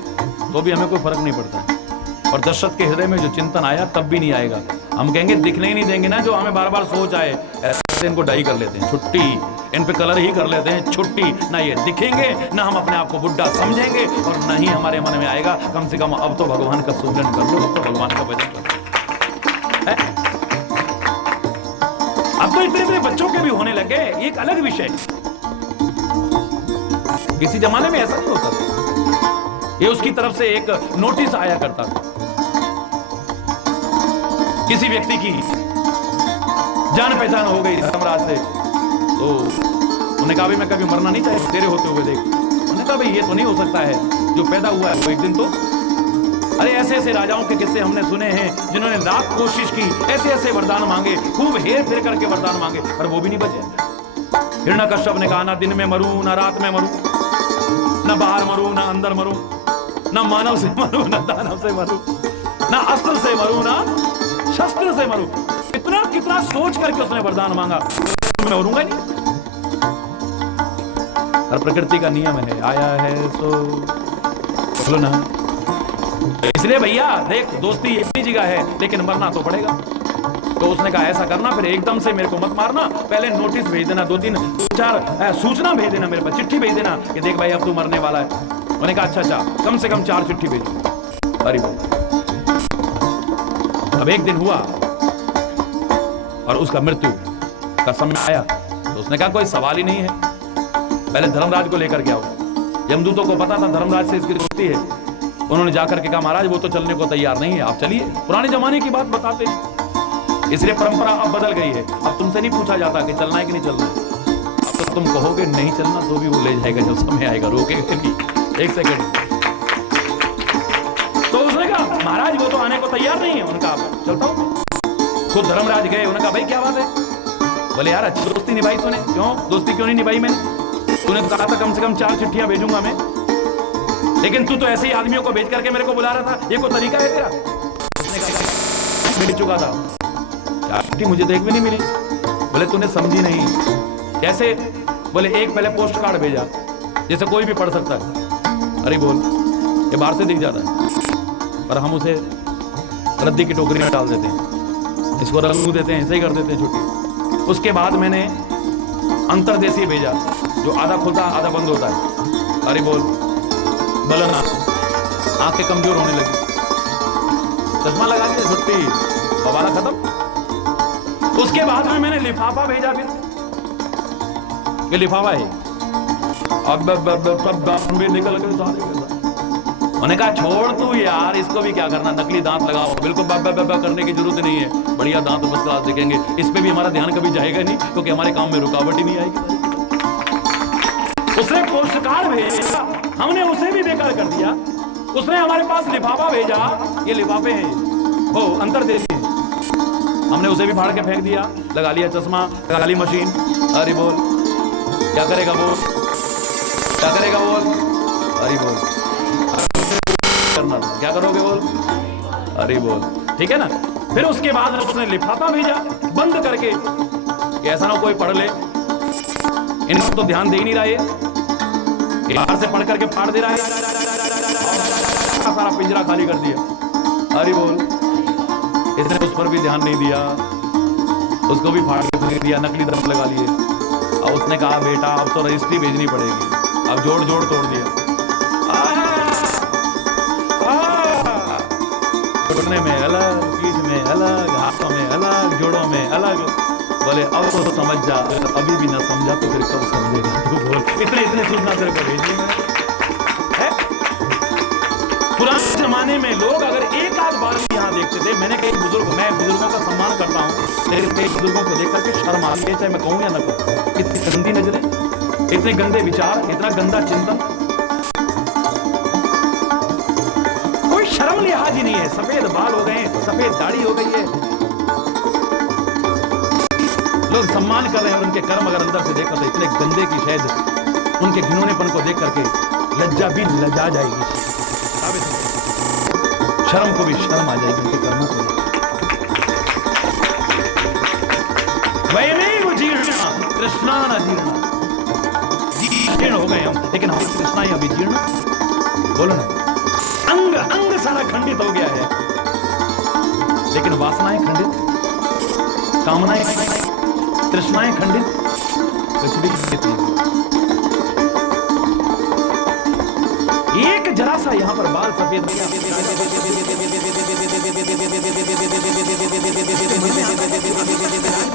तो भी हमें कोई फर्क नहीं पड़ता। और दशरथ के हृदय में जो चिंतन आया तब भी नहीं आएगा। हम कहेंगे दिखने ही नहीं देंगे ना, जो हमें बार बार सोच आए, ऐसे इनको डाई कर लेते हैं, छुट्टी, इन पे कलर ही कर लेते हैं, छुट्टी। ना ये दिखेंगे, ना हम अपने आप को बुड्ढा समझेंगे, और ना ही हमारे मन में आएगा कम से कम अब तो भगवान का सुमिरन कर लो, अब तो भगवान का भजन कर लो। अब तो इतने इतने बच्चों के भी होने लगे, एक अलग विषय। किसी जमाने में ऐसा नहीं होता था। ये उसकी तरफ से एक नोटिस आया करता था किसी व्यक्ति की जान पहचान हो गई धर्मराज से, तो उन्होंने कहा भाई मैं कभी मरना नहीं चाहता तेरे होते हुए देख। उन्होंने कहा भाई ये तो नहीं हो सकता है, जो पैदा हुआ है वो एक दिन तो। अरे ऐसे ऐसे राजाओं के किस्से हमने सुने हैं जिन्होंने लाख कोशिश की, ऐसे ऐसे वरदान मांगे, खूब हेर फेर करके वरदान मांगे, पर वो भी नहीं बचे। हिरण्यकश्यप ने कहा ना दिन में मरूं ना रात में मरूं, ना बाहर मरूं ना अंदर मरूं, ना मानव से मरूं ना दानव से मरूं, ना अस्त्र से मरूं ना शस्त्र से मरूं। कितना कितना सोच करके उसने वरदान मांगा, मैं मरूंगा नहीं। और प्रकृति का नियम है, आया है सो बोलो ना। इसलिए भैया देख, दोस्ती एक ही जगह है, लेकिन मरना तो पड़ेगा। तो उसने कहा ऐसा करना, फिर एकदम से मेरे को मत मारना, पहले नोटिस भेज देना, 2-3-4 सूचना भेज देना मेरे पास, चिट्ठी भेज देना कि देख भाई अब तू मरने वाला है। मैंने कहा अच्छा, कम से कम 4 चिट्ठी भेजो। अरे अब एक दिन हुआ और उसका मृत्यु का समय आया, तो उसने कहा कोई सवाल ही नहीं है, पहले धर्मराज को लेकर के आओ। यमदूतों को पता था धर्मराज से इसकी दोस्ती है। उन्होंने जाकर के कहा महाराज वो तो चलने को तैयार नहीं है, आप चलिए। पुराने जमाने की बात बताते हैं, इसलिए परंपरा अब बदल गई है। अब तुमसे नहीं पूछा जाता कि चलना है कि नहीं चलना है, अब तो तुम कहोगे नहीं चलना तो भी वो ले जाएगा, जब समय आएगा रोकेगा नहीं। एक सेकंड। तो उसने कहा महाराज वो तो आने को तैयार नहीं है। उनका चलता हूं। खुद धर्मराज गए, उन्होंने कहा भाई क्या बात है? बोले यार अच्छी दोस्ती निभाई तूने। क्यों दोस्ती क्यों नहीं निभाई मैंने? तूने कहा था कम से कम 4 चिट्ठियां भेजूंगा मैं, लेकिन तू तो ऐसे ही आदमियों को भेज करके मेरे को बुला रहा था, ये कोई तरीका है तेरा? उसने कहा मिल चुका था, 4 चिट्ठी मुझे तो एक भी नहीं मिली। बोले तूने समझी नहीं। कैसे? बोले एक पहले पोस्ट कार्ड भेजा, जैसे कोई भी पढ़ सकता है। अरे बोल, ये बाहर से दिख जाता है, पर हम उसे रद्दी की टोकरी में डाल देते हैं, इसको रंगू देते हैं, ऐसे ही कर देते हैं छुट्टी। उसके बाद मैंने अंतरदेशीय भेजा, जो आधा खुलता आधा बंद होता है। अरे बोल, बलना, आंखें कमजोर होने लगी, चश्मा लगा लिया, छुट्टी, बवाला खत्म। उसके बाद में मैंने लिफाफा भेजा, फिर ये लिफाफा है, अब भी निकल गए सारे। उन्होंने कहा छोड़ तू यार, इसको भी क्या करना, नकली दांत लगाओ, बिल्कुल बब्बा करने की जरूरत नहीं है, बढ़िया दांत फर्स्ट क्लास दिखेंगे। इस पे भी हमारा ध्यान कभी जाएगा नहीं, क्योंकि हमारे काम में रुकावट ही नहीं आएगी। उसने पोस्ट कार्ड भेजा, हमने उसे भी बेकार कर दिया। उसने हमारे पास लिफाफा भेजा, ये लिफाफे हैं, वो अंतरदेशी, हमने उसे भी फाड़ के फेंक दिया। लगा लिया चश्मा, लगा ली मशीन। अरे बोल क्या करेगा बोल, क्या करेगा बोल, अरे बोल करना क्या करोगे बोल, अरे बोल, ठीक है ना। फिर उसके बाद उसने लिफाफा भेजा बंद करके कि ऐसा ना कोई पढ़ ले, इन तो ध्यान दे ही नहीं रहा है, बाहर से पढ़ करके फाड़ दे रहा है, सारा पिंजरा खाली कर दिया। अरे बोल, इसने उस पर भी ध्यान नहीं दिया, उसको भी फाड़ के फेंक दिया, नकली दांत लगा लिए। और उसने कहा बेटा अब तो रजिस्ट्री भेजनी पड़ेगी, अब जोड़ जोड़ तोड़ दिया, जोड़ने में अलग, पीठ में अलग, हाथों में अलग, जोड़ों में अलग। बोले अब तो समझ जा, अभी भी ना समझा तो फिर कब समझेगा तू बोल। इतने इतने सूचना तेरे को भेजी है। पुराने जमाने में लोग अगर एक आध बार भी यहाँ देखते थे, मैंने कई बुजुर्ग, मैं बुजुर्गों का सम्मान करता हूँ, लेकिन कई बुजुर्गों को देख करके शर्म आती है, चाहे मैं कहूँ या ना कहूँ। इतनी गंदी नजरें, इतने गंदे विचार, इतना गंदा चिंतन, सफेद बाल हो गए, सफेद दाढ़ी हो गई है, लोग सम्मान कर रहे हैं और उनके कर्म अगर अंदर से देखो तो इतने गंदे की शायद उनके घिनौनेपन को देख करके लज्जा भी लजा जाएगी, शर्म को भी शर्म आ जाएगी उनके कर्मों को। वयमेव जीर्णा कृष्णा न जीर्णा, जीर्ण हो गए हम, लेकिन हमारे कृष्णा ही अभी जीर्ण, बोलो ना, अंग अंग सारा खंडित हो गया है, लेकिन वासनाएं खंडित, कामनाएं, तृष्णाएं खंडित, कुछ भी खंडित नहीं। एक जरा सा यहां पर बाल सफेद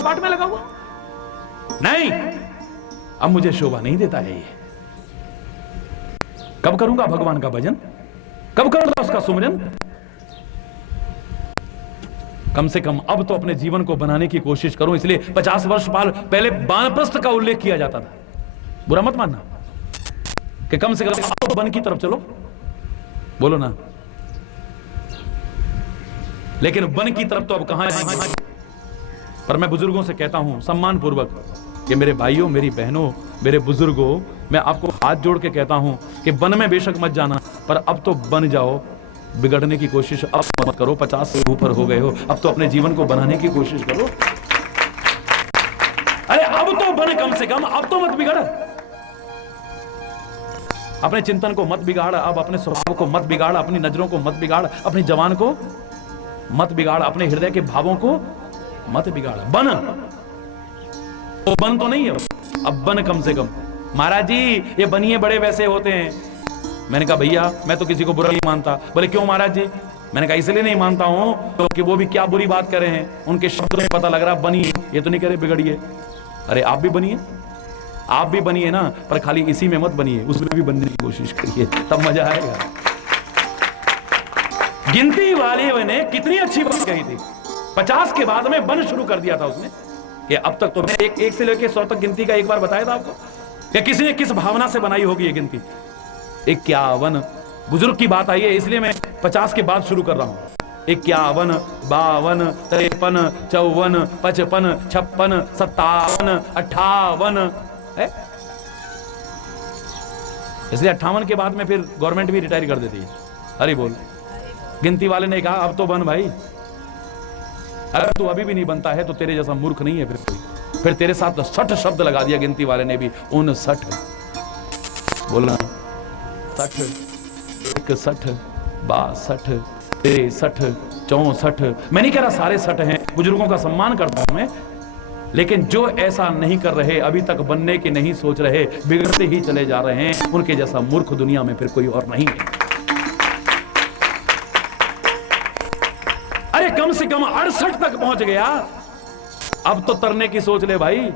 पाठ में लगा हुआ नहीं, अब मुझे शोभा नहीं देता है ये। कब करूंगा भगवान का भजन, कब करूंगा उसका सुमिरन? कम से कम अब तो अपने जीवन को बनाने की कोशिश करूं। इसलिए 50 वर्ष पहले वानप्रस्थ का उल्लेख किया जाता था। बुरा मत मानना कि कम से कम अब वन की तरफ चलो, बोलो ना। लेकिन वन की तरफ तो अब कहां है? पर मैं बुजुर्गों से कहता हूं सम्मान पूर्वक कि मेरे भाइयों, मेरी बहनों, मेरे बुजुर्गों, मैं आपको हाथ जोड़ के कहता हूं कि वन में बेशक मत जाना, पर अब तो बन जाओ। बिगड़ने की कोशिश अब मत करो, 50 से ऊपर हो गए हो, अब तो अपने जीवन को बनाने की कोशिश करो। अरे अब तो बन, कम से कम अब तो मत बिगड़। अपने चिंतन को मत बिगाड़, अब अपने स्वभाव को मत बिगाड़, अपनी नजरों को मत बिगाड़, अपनी जवान को मत बिगाड़, अपने हृदय के भावों को मत बिगाड़। बन, वो बन तो नहीं है, अब बन कम से कम। महाराज जी ये बनिए बड़े वैसे होते हैं। मैंने कहा भैया मैं तो किसी को बुरा नहीं मानता। बोले क्यों महाराज जी? मैंने कहा इसलिए नहीं मानता हूं क्योंकि वो भी क्या बुरी बात कर रहे हैं, उनके शब्दों में पता लग रहा बनिए, ये तो नहीं कह रहे बिगड़िए। अरे आप भी बनिए, आप भी बनिए ना, पर खाली इसी में मत बनिए, उसमें भी बनने की कोशिश करिए, तब मजा आएगा। गिनती वाले ने कितनी अच्छी बात कही थी। 50 के बाद में बन शुरू कर दिया था उसने कि अब तक तो मैंने एक से लेकर 100 तक गिनती का एक बार बताया था आपको कि किसी ने किस भावना से बनाई होगी ये गिनती। 51 बुजुर्ग की बात आई है इसलिए मैं 50 के बाद शुरू कर रहा हूं। 51, 52, 53, 54, 55, 56, 57, 58 है। इसलिए 58 के बाद में फिर गवर्नमेंट भी रिटायर कर देती है। हरी बोल। गिनती वाले ने कहा अब तो बन भाई, अगर तू अभी भी नहीं बनता है तो तेरे जैसा मूर्ख नहीं है फिर कोई। फिर तेरे साथ 60 शब्द लगा दिया गिनती वाले ने भी। 59 बोलना, 60, 61, 62, 63, 64। मैं नहीं कह रहा सारे 60 हैं, बुजुर्गों का सम्मान करता हूं मैं, लेकिन जो ऐसा नहीं कर रहे, अभी तक बनने की नहीं सोच रहे, बिगड़ते ही चले जा रहे हैं, उनके जैसा मूर्ख दुनिया में फिर कोई और नहीं है। अरे कम से कम 68 तक पहुंच गया, अब तो तरने की सोच ले भाई,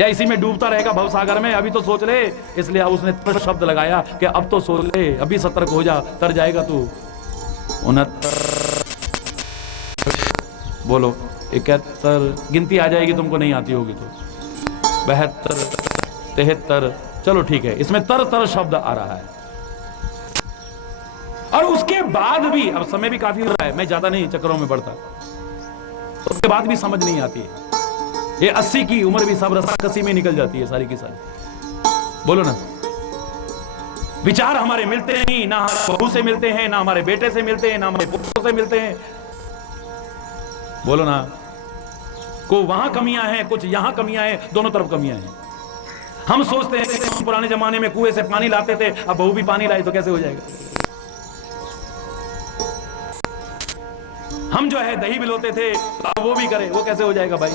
या इसी में डूबता रहेगा भवसागर में? अभी तो सोच ले। इसलिए उसने शब्द लगाया कि अब तो सोच ले, अभी सतर्क हो जा, तर जाएगा तू। 69 बोलो, 71 गिनती आ जाएगी, तुमको नहीं आती होगी तो 72, 73, चलो ठीक है, इसमें तर शब्द आ रहा है। और उसके बाद भी, अब समय भी काफी हो रहा है, मैं ज्यादा नहीं चक्करों में बढ़ता, उसके बाद भी समझ नहीं आती है। ये 80 की उम्र भी सब रस्साकसी में निकल जाती है सारी की सारी। बोलो ना, विचार हमारे मिलते नहीं, ना हमारे बहू से मिलते हैं, ना हमारे बेटे से मिलते हैं, ना हमारे पुत्रों से मिलते हैं। बोलो ना, को वहां कमियां हैं, कुछ यहां कमियां हैं, दोनों तरफ कमियां हैं। हम सोचते हैं कि पुराने जमाने में कुएं से पानी लाते थे, अब बहू भी पानी लाई तो कैसे हो जाएगा। हम जो है दही बिलोते थे, अब वो भी करे, वो कैसे हो जाएगा भाई।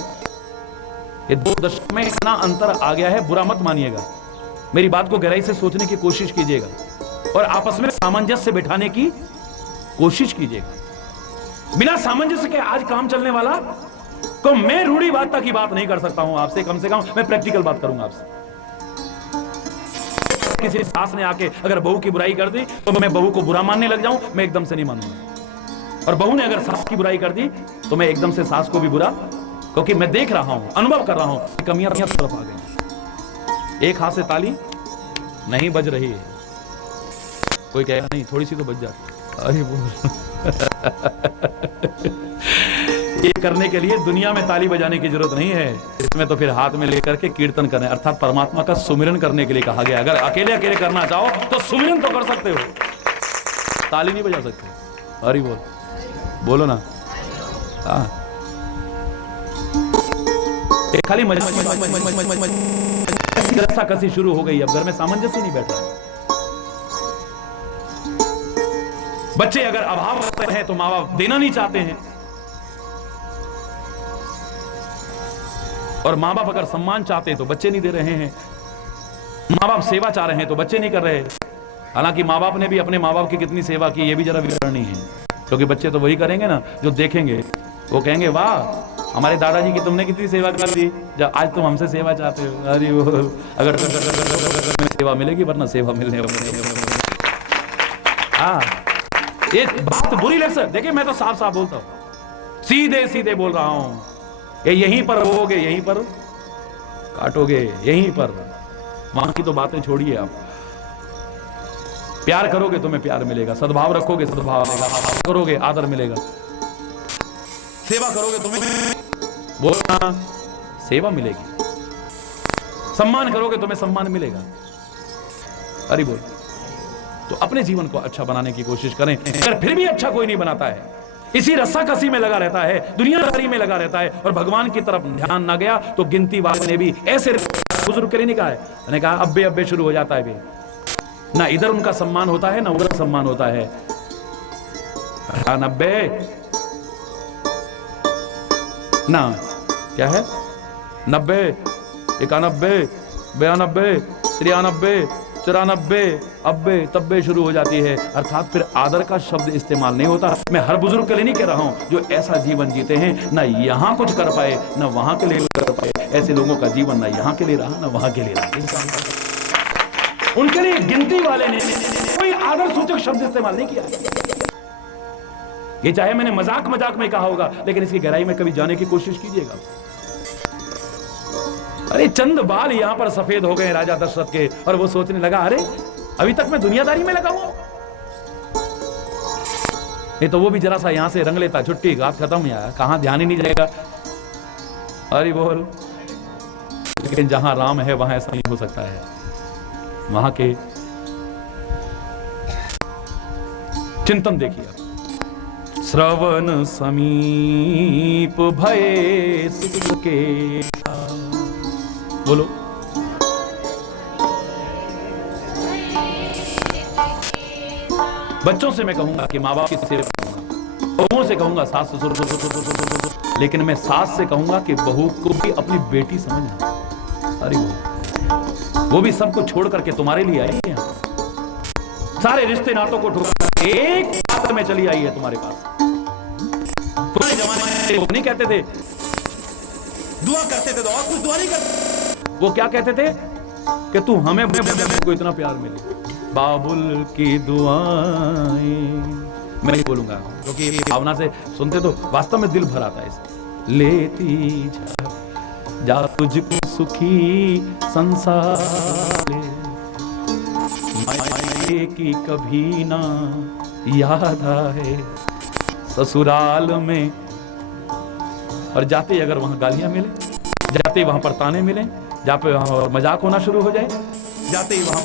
ये 2 दशक में इतना अंतर आ गया है, बुरा मत मानिएगा, मेरी बात को गहराई से सोचने की कोशिश कीजिएगा और आपस में सामंजस्य बिठाने की कोशिश कीजिएगा। बिना सामंजस्य के आज काम चलने वाला तो मैं रूढ़िवादिता की बात नहीं कर सकता हूं आपसे, कम से कम मैं प्रैक्टिकल बात करूंगा आपसे। किसी सास ने आके अगर बहू की बुराई कर दी तो मैं बहू को बुरा मानने लग जाऊं? मैं एकदम से नहीं मानूंगा। और बहू ने अगर सास की बुराई कर दी तो मैं एकदम से सास को भी बुरा, क्योंकि मैं देख रहा हूं, अनुभव कर रहा हूं, कमियां तरफ आ गई। एक हाथ से ताली नहीं बज रही है, कोई कहेगा नहीं थोड़ी सी तो बज जाती, अरे बोल ये करने के लिए दुनिया में ताली बजाने की जरूरत नहीं है, इसमें तो फिर हाथ में लेकर के कीर्तन करने अर्थात परमात्मा का सुमिरन करने के लिए कहा गया। अगर अकेले अकेले करना चाहो तो सुमिरन तो कर सकते हो, ताली नहीं बजा सकते। अरे बोल बोलो ना। हाँ खाली रस्सा कसी शुरू हो गई, अब घर में सामंजस्य नहीं बैठ रहा है। बच्चे अगर अभाव रखते हैं तो माँ बाप देना नहीं चाहते हैं, और माँ बाप अगर सम्मान चाहते हैं तो बच्चे नहीं दे रहे हैं। माँ बाप सेवा चाह रहे हैं तो बच्चे नहीं कर रहे। हालांकि माँ बाप ने भी अपने माँ बाप की कितनी सेवा की ये भी जरा विवरण नहीं है, क्योंकि बच्चे तो वही करेंगे ना जो देखेंगे। वो कहेंगे वाह हमारे दादाजी की तुमने कितनी सेवा कर दी, जब आज तुम हमसे सेवा चाहते हो। अरे वो अगर सेवा मिलेगी, वरना सेवा मिलने हाँ एक बात बुरी लग सकती। देखिए मैं तो साफ साफ बोलता हूं, सीधे सीधे बोल रहा हूं, ये यहीं पर होगे, यहीं पर काटोगे, यहीं पर। वहां की तो बातें छोड़िए, आप प्यार करोगे तुम्हें प्यार मिलेगा, सद्भाव रखोगे सद्भाव मिलेगा, करोगे आदर मिलेगा, सेवा करोगे तुम्हें बोलना सेवा मिलेगी, सम्मान करोगे तुम्हें सम्मान मिलेगा। अरे बोल तो अपने जीवन को अच्छा बनाने की कोशिश करें। अगर फिर भी अच्छा कोई नहीं बनाता है, इसी रस्साकसी में लगा रहता है, दुनियादारी में लगा रहता है और भगवान की तरफ ध्यान ना गया, तो गिनती वाले ने भी ऐसे बुजुर्ग के लिए नहीं कहा है, मैंने कहा अब्बे अब्बे शुरू हो जाता है भी। ना इधर उनका सम्मान होता है ना उधर सम्मान होता है। 90 ना क्या है 90 91 92 93 94 अब्बे तब्बे शुरू हो जाती है, अर्थात फिर आदर का शब्द इस्तेमाल नहीं होता। मैं हर बुजुर्ग के लिए नहीं कह रहा हूं जो ऐसा जीवन जीते हैं, ना यहां कुछ कर पाए ना वहां के लिए कर पाए, ऐसे लोगों का जीवन ना यहां के लिए रहा ना वहां के लिए रहा। उनके लिए गिनती वाले ने कोई आदर सूचक शब्द इस्तेमाल नहीं किया। ये चाहे मैंने मजाक मजाक में कहा होगा, लेकिन इसकी गहराई में कभी जाने की कोशिश कीजिएगा। अरे चंद बाल यहां पर सफेद हो गए राजा दशरथ के, और वो सोचने लगा अरे अभी तक मैं दुनियादारी में लगा हुआ। ये तो वो भी जरा सा यहां से रंग लेता, छुट्टी बात खत्म, यार कहां ध्यान ही नहीं जाएगा। अरे बोल, लेकिन जहां राम है वहां ऐसा नहीं हो सकता है। वहां के चिंतन देखिए, श्रवण समीप भय सुख के, बोलो बच्चों से मैं कहूंगा कि माँ बाप की सेवा करूंगा, बहुओं से कहूंगा सास ससुर, लेकिन मैं सास से कहूंगा कि बहू को भी अपनी बेटी समझना। अरे वो भी सब कुछ छोड़ करके तुम्हारे लिए आई है, सारे रिश्ते नातों को छोड़ एक पात्र में चली आई है तुम्हारे पास। पुराने जमाने में वो नहीं कहते थे दुआ करते थे तो और कुछ दुआ नहीं करते, वो क्या कहते थे कि तू हमें को इतना प्यार मिले, बाबुल की दुआएं। मैं नहीं बोलूंगा क्योंकि भावना से सुनते तो वास्तव में दिल भर आता है इसे। लेती जा तुझको सुखी संसार मायके की कभी ना याद आए ससुराल में। और जाते ही अगर वहां गालियां मिले, जाते ही वहां पर ताने मिले, जहाँ पे वहां मजाक होना शुरू हो जाए, जाते ही वहां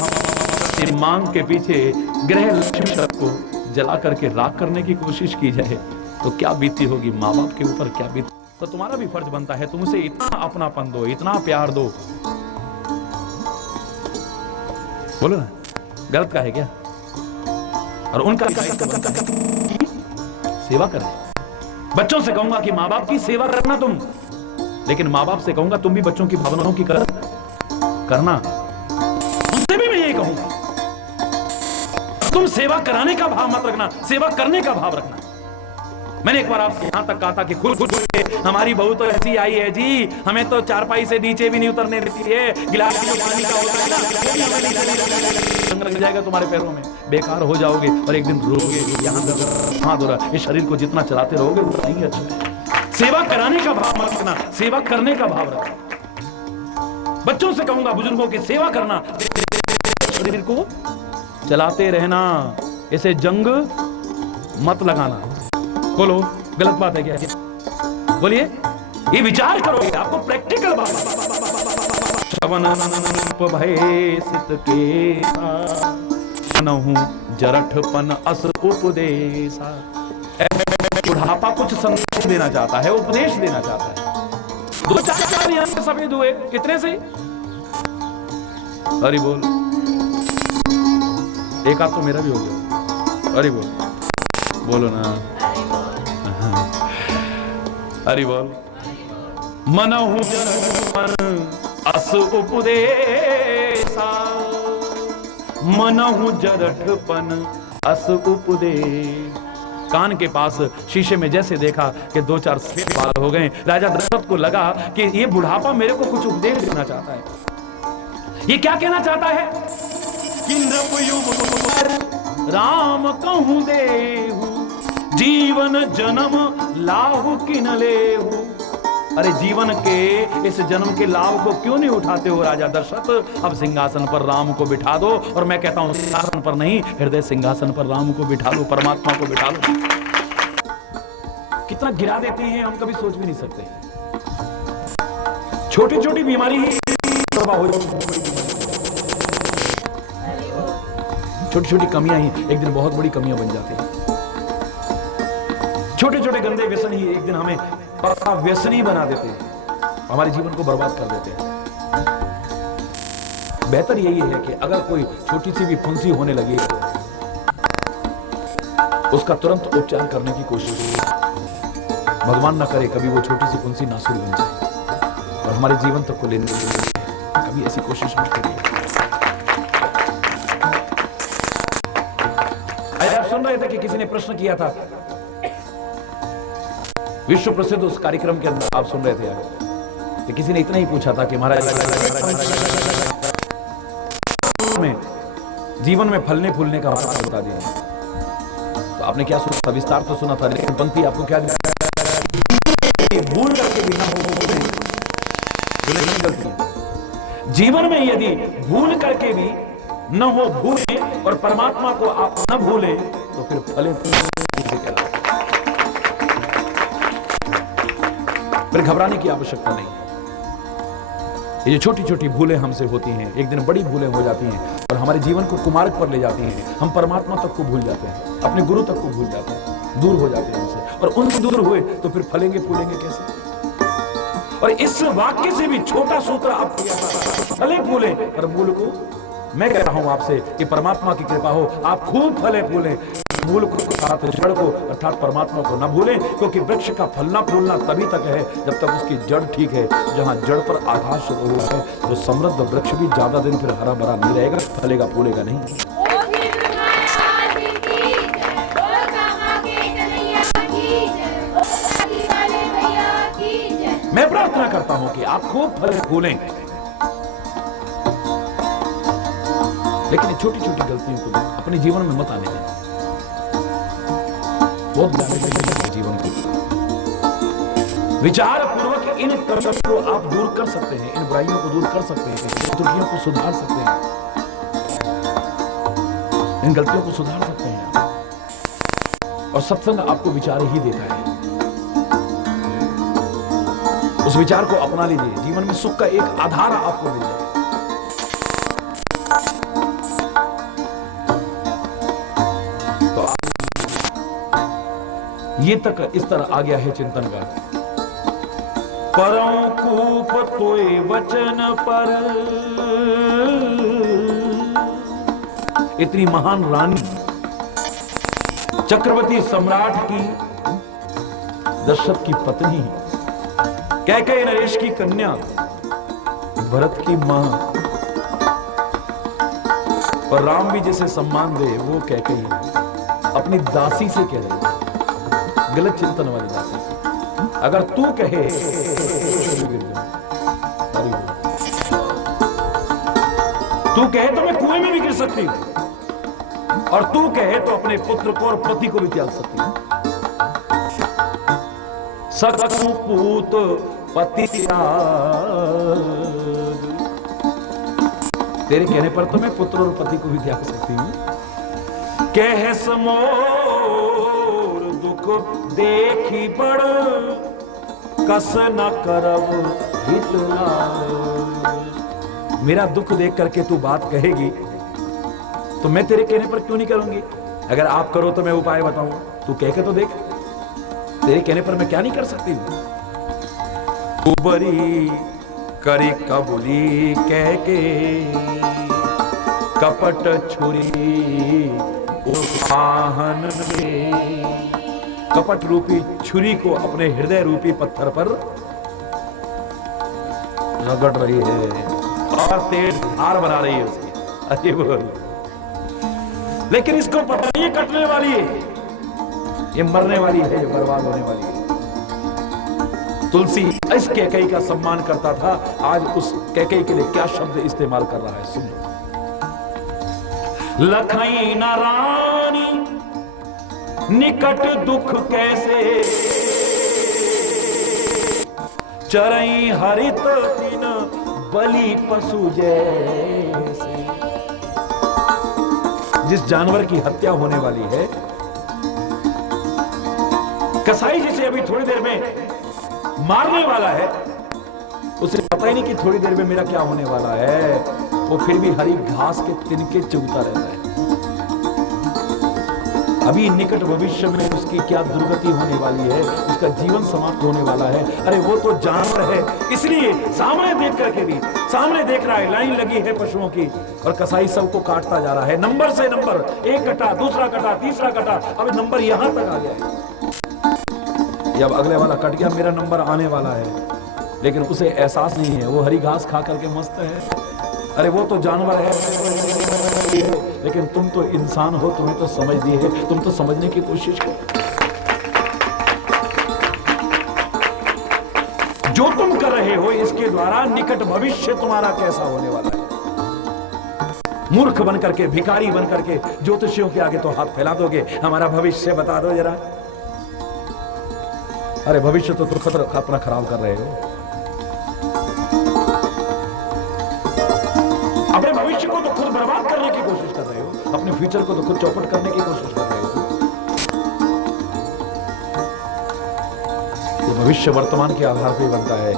मांग के पीछे गृह लक्ष्मी को जला करके राख करने की कोशिश की जाए, तो क्या बीती होगी माँ बाप के ऊपर, क्या बीती। तो तुम्हारा भी फर्ज बनता है तुम उसे इतना अपनापन दो, इतना प्यार दो। बोलो ना, गलत का है क्या? और उनका सेवा करें। बच्चों से कहूंगा कि माँ बाप की सेवा करना तुम, लेकिन माँ बाप से कहूंगा तुम भी बच्चों की भावनाओं की करना। उनसे भी मैं यही कहूंगा, तुम सेवा कराने का भाव मत रखना, सेवा करने का भाव रखना। मैंने एक बार आपसे यहां तक कहा था कि खुद के हमारी बहू तो ऐसी आई है जी, हमें तो चारपाई से नीचे भी नहीं उतरने देती है, गिलास में पानी का होता है ना, लग जाएगा तुम्हारे पैरों में, बेकार हो जाओगे और एक दिन रोगे। यहाँ हाथ हो रहा, इस शरीर को जितना चलाते रहोगे उतना ही अच्छा है। सेवा कराने का भाव मत रखना, सेवा करने का भाव रखना। बच्चों से कहूंगा बुजुर्गों की सेवा करना, शरीर को चलाते रहना, इसे जंग मत लगाना। बोलो गलत बात है क्या? बोलिए, ये विचार करो, आपको प्रैक्टिकल बात। श्रवण भय सित के नहु जरठपन अस उपदेशा। बुढ़ापा कुछ संदेश देना चाहता है, उपदेश देना चाहता है। 2-4 यहां से सफेद हुए, कितने से? हरि बोल। एक हाथ तो मेरा भी हो गया। हरि बोल, बोलो ना। हरि बोल। मनहु जरठपन अस उपदेशा, मनहु जरठपन अस उपदेश। कान के पास शीशे में जैसे देखा कि 2-4 सफेद बाल हो गए, राजा दशरथ को लगा कि ये बुढ़ापा मेरे को कुछ उपदेश देना चाहता है। ये क्या कहना चाहता है? राम कहूं देहु, जीवन जन्म लाहु किन लेहु। अरे जीवन के इस जन्म के लाभ को क्यों नहीं उठाते हो राजा दशरथ? अब सिंहासन पर राम को बिठा दो। और मैं कहता हूं सिंहासन पर नहीं, हृदय सिंहासन पर राम को बिठा लो, परमात्मा को बिठा लो। कितना गिरा देते हैं हम, कभी सोच भी नहीं सकते। छोटी छोटी बीमारी ही छोटी छोटी कमियां ही एक दिन बहुत बड़ी कमियां बन जाती हैं। छोटे छोटे गंदे व्यसन ही एक दिन हमें बड़ा व्यसनी बना देते हैं, हमारे जीवन को बर्बाद कर देते हैं। बेहतर यही है कि अगर कोई छोटी सी भी फुंसी होने लगी, उसका तुरंत उपचार करने की कोशिश करें। भगवान न करे कभी वो छोटी सी फुंसी नासुर बन जाए और हमारे जीवन तक को लेने के लिए कभी ऐसी कोशिश मत करिए। आप सुन रहे थे कि किसी ने प्रश्न किया था, विश्व प्रसिद्ध उस कार्यक्रम के अंदर आप सुन रहे थे कि किसी ने इतना ही पूछा था कि महाराज में जीवन में फलने फूलने का मतलब बता दिया। तो आपने क्या सुना था? विस्तार तो सुना था, लेकिन पंक्ति आपको क्या भूल करके भी जीवन में यदि भूल करके भी न हो भूले और परमात्मा को आप न भूले तो फिर फले फिर घबराने की आवश्यकता नहीं। ये छोटी छोटी भूलें हमसे होती हैं, एक दिन बड़ी भूलें हो जाती हैं और हमारे जीवन को कुमार्ग पर ले जाती हैं। हम परमात्मा तक को भूल जाते हैं, अपने गुरु तक को भूल जाते हैं, दूर हो जाते हैं उनसे। और उनसे दूर हुए तो फिर फलेंगे फूलेंगे कैसे? और इस वाक्य से भी छोटा सूत्र आप फले फूले पर मूल को मैं कह रहा हूं आपसे कि परमात्मा की कृपा हो, आप खूब फले फूले, मूल को साथ जड़ को अर्थात परमात्मा को न भूलें, क्योंकि वृक्ष का फलना फूलना तभी तक है जब तक उसकी जड़ ठीक है। जहां जड़ पर आकाश हुआ है तो समृद्ध वृक्ष भी ज्यादा दिन फिर हरा भरा नहीं रहेगा, फलेगा फूलेगा नहीं। मैं प्रार्थना करता हूं कि आप खूब फले फूलें, लेकिन छोटी छोटी गलतियों को अपने जीवन में मत आने दें। बहुत जीवन को विचार पूर्वक इन कर्तव्यों को आप दूर कर सकते हैं, इन बुराइयों को दूर कर सकते हैं, इन त्रुटियों को सुधार सकते हैं, इन गलतियों को सुधार सकते हैं। और सत्संग आपको विचार ही देता है, उस विचार को अपना लीजिए, जीवन में सुख का एक आधार आपको मिल जाए। ये तक इस तरह आ गया है चिंतन का। परम कूप तोय वचन पर, इतनी महान रानी चक्रवर्ती सम्राट की, दशरथ की पत्नी, कैकेयी नरेश की कन्या, भरत की मां, और राम भी जिसे सम्मान दे वो कैकेयी अपनी दासी से कह रही है, गलत चिंतन वाली दासी से। अगर तू कहे तो मैं कुएं में भी गिर सकती हूं, और तू कहे तो अपने पुत्र को और पति को भी त्याग सकती हूं। सकु पूत पति त्याग, तेरे कहने पर तो मैं पुत्र और पति को भी त्याग सकती हूं। कह समो दुख देखी बड़ कस न करब हित लाए। मेरा दुख देख करके तू बात कहेगी तो मैं तेरे कहने पर क्यों नहीं करूंगी? अगर आप करो तो मैं उपाय बताऊं, तू कह के तो देख, तेरे कहने पर मैं क्या नहीं कर सकती हूं। उबरी करी कबूली कह के कपट छुरी उपाहन में, कपट रूपी छुरी को अपने हृदय रूपी पत्थर पर रगड़ रही है और तेज धार बना रही है उसकी। अरे बोल, लेकिन इसको पता नहीं ये कटने वाली है, ये मरने वाली है, ये बर्बाद होने वाली है। तुलसी इस कैकेयी का सम्मान करता था, आज उस कैकेयी के लिए क्या शब्द इस्तेमाल कर रहा है सुनो। लखई न रानी निकट दुख कैसे, चरई हरित दिन बलि पशु जैसे। जिस जानवर की हत्या होने वाली है, कसाई जिसे अभी थोड़ी देर में मारने वाला है, उसे पता ही नहीं कि थोड़ी देर में मेरा क्या होने वाला है, वो फिर भी हरी घास के तिनके चुगता रहता है। अभी निकट भविष्य में उसकी क्या दुर्गति होने वाली है, उसका जीवन समाप्त होने वाला है। अरे वो तो जानवर है, इसलिए सामने देख करके भी, सामने देख रहा है, लाइन लगी है पशुओं की, और कसाई सबको काटता जा रहा है, नंबर से नंबर, एक कटा, दूसरा कटा, तीसरा कटा, अब नंबर यहां तक आ गया है। जब अगले वाला कट गया, मेरा नंबर आने वाला है, लेकिन उसे एहसास नहीं है, वो हरी घास खा करके मस्त है। अरे वो तो जानवर है, लेकिन तुम तो इंसान हो, तुम्हें तो समझ दी है, तुम तो समझने की कोशिश करो। जो तुम कर रहे हो इसके द्वारा निकट भविष्य तुम्हारा कैसा होने वाला है। मूर्ख बनकर के, भिखारी बनकर के ज्योतिषियों के आगे तो हाथ फैला दोगे, हमारा भविष्य बता दो जरा। अरे भविष्य तो तुम खतरा अपना खराब कर रहे हो, अपने भविष्य को तो खुद बर्बाद करने की कोशिश कर रहे हो, अपने फ्यूचर को तो खुद चौपट करने की कोशिश कर रहे हो। ये भविष्य वर्तमान के आधार पर बनता है।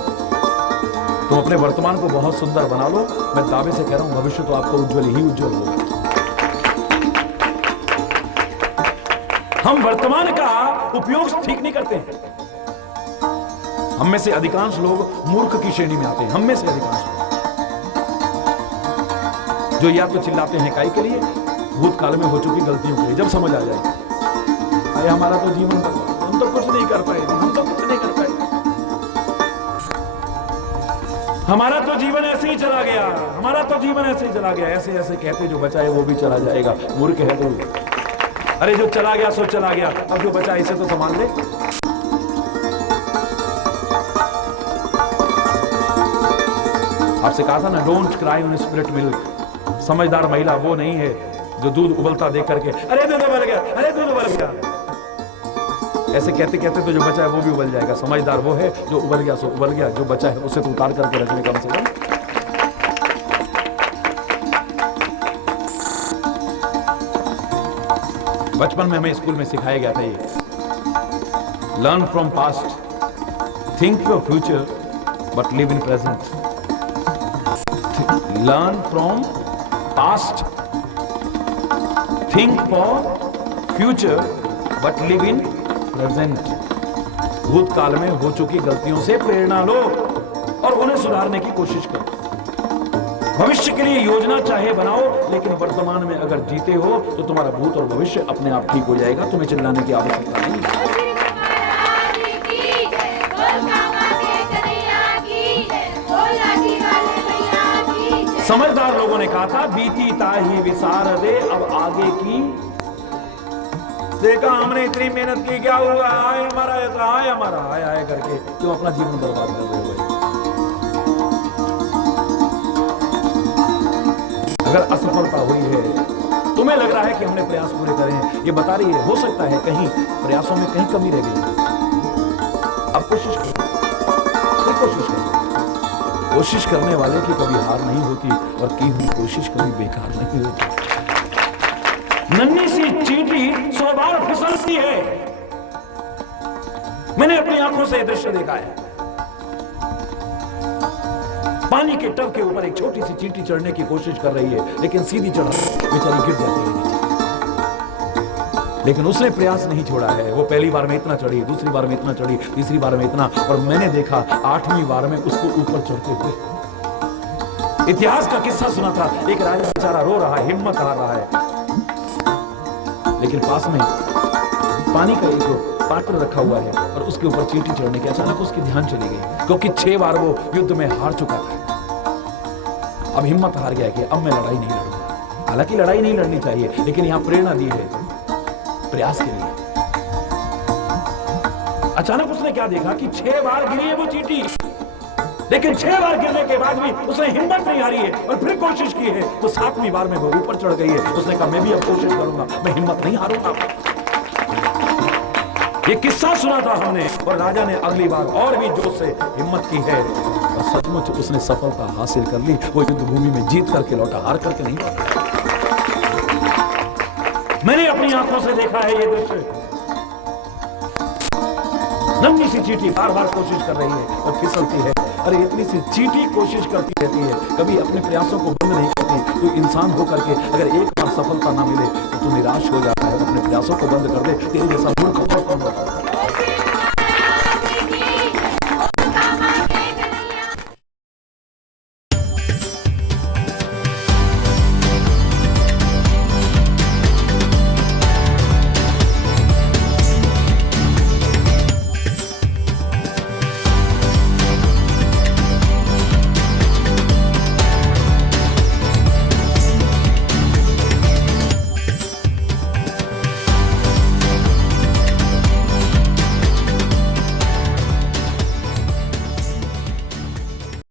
तुम अपने वर्तमान को बहुत सुंदर बना लो, मैं दावे से कह रहा हूं भविष्य तो आपको उज्जवल ही उज्जवल होगा। हम वर्तमान का उपयोग ठीक नहीं करते हैं। हम में से अधिकांश लोग मूर्ख की श्रेणी में आते हैं, हम में से अधिकांश लोग, जो या तो चिल्लाते हैं काहे के लिए, भूतकाल में हो चुकी गलतियों के लिए, जब समझ आ जाए अरे हमारा तो जीवन, हम तो कुछ नहीं कर पाए, हम तो कुछ नहीं कर पाए, हमारा तो जीवन ऐसे ही चला गया, हमारा तो जीवन ऐसे ही चला गया, ऐसे ऐसे कहते जो बचा है वो भी चला जाएगा। मूर्ख है तो, अरे जो चला गया सो चला गया, अब जो बचा इसे तो संभाल ले। आपसे कहा था ना, don't cry on spirit milk. समझदार महिला वो नहीं है जो दूध उबलता देख करके अरे दूध उबल गया, अरे दूध उबल गया, ऐसे कहते कहते तो जो बचा है वो भी उबल जाएगा। समझदार वो है जो उबल गया सो उबल गया, जो बचा है उसे तो उतार करके रखने कम से कम। बचपन में हमें स्कूल में सिखाया गया था ये, learn from past, think your future but live in present. Learn from past, think for future but live in present. भूतकाल में हो चुकी गलतियों से प्रेरणा लो और उन्हें सुधारने की कोशिश करो। भविष्य के लिए योजना चाहे बनाओ, लेकिन वर्तमान में अगर जीते हो तो तुम्हारा भूत और भविष्य अपने आप ठीक हो जाएगा, तुम्हें चिल्लाने की आवश्यकता नहीं है। समझदार लोगों ने कहा था, बीती ताही विसार दे, अब आगे की देखा हमने इतनी मेहनत की, क्या हुआ, आए हमारा ऐसा, आए हमारा, आए आए करके क्यों अपना जीवन बर्बाद कर रहे हो भाई। अगर असफलता हुई है, तुम्हें लग रहा है कि हमने प्रयास पूरे करे हैं, ये बता रही है हो सकता है कहीं प्रयासों में कहीं कमी रह गई। अब कोशिश करो, फिर कोशिश करो। कोशिश करने वाले की कभी हार नहीं होती और की हुई कोशिश कभी बेकार नहीं होती। नन्ही सी चींटी 100 बार फिसलती है, मैंने अपनी आंखों से यह दृश्य देखा है। पानी के टब के ऊपर एक छोटी सी चींटी चढ़ने की कोशिश कर रही है, लेकिन सीधी चढ़ा बेचारी गिर जाती है नीचे। लेकिन उसने प्रयास नहीं छोड़ा है। वो पहली बार में इतना चढ़ी, दूसरी बार में इतना चढ़ी, तीसरी बार में इतना, और मैंने देखा 8वीं बार में उसको ऊपर चढ़ते हुए। इतिहास का किस्सा सुना था, एक राजा बेचारा रो रहा है, हिम्मत हार रहा है, लेकिन पास में पानी का एक पात्र रखा हुआ है और उसके ऊपर चींटी चढ़ने की अचानक उसकी ध्यान चली गई, क्योंकि 6 बार वो युद्ध में हार चुका था। अब हिम्मत हार गया कि अब मैं लड़ाई नहीं लड़ूंगा। हालांकि लड़ाई नहीं लड़नी चाहिए, लेकिन यहां प्रेरणा दी है प्रयास के लिए। अचानक उसने क्या देखा कि 6 बार गिरी है वो चींटी, लेकिन 6 बार गिरने के बाद भी उसने हिम्मत नहीं हारी है और फिर कोशिश की है, तो 7वीं बार में वो ऊपर चढ़ गई है। उसने कहा मैं भी अब कोशिश करूंगा, मैं हिम्मत नहीं हारूंगा। ये किस्सा सुना था हमने, और राजा ने अगली बार और भी जोश से हिम्मत की है और सचमुच उसने सफलता हासिल कर ली। वो युद्ध भूमि में जीत करके लौटा, हार करके नहीं लौटा। मैंने अपनी आंखों से देखा है ये दृश्य। नन्ही सी चींटी बार बार कोशिश कर रही है और फिसलती है। अरे इतनी सी चींटी कोशिश करती रहती है, कभी अपने प्रयासों को बंद नहीं करती। तो इंसान होकर के अगर एक बार सफलता ना मिले तो तू निराश हो जाता है, अपने प्रयासों को बंद कर दे। तेरे जैसा मूर्ख और कौन होगा।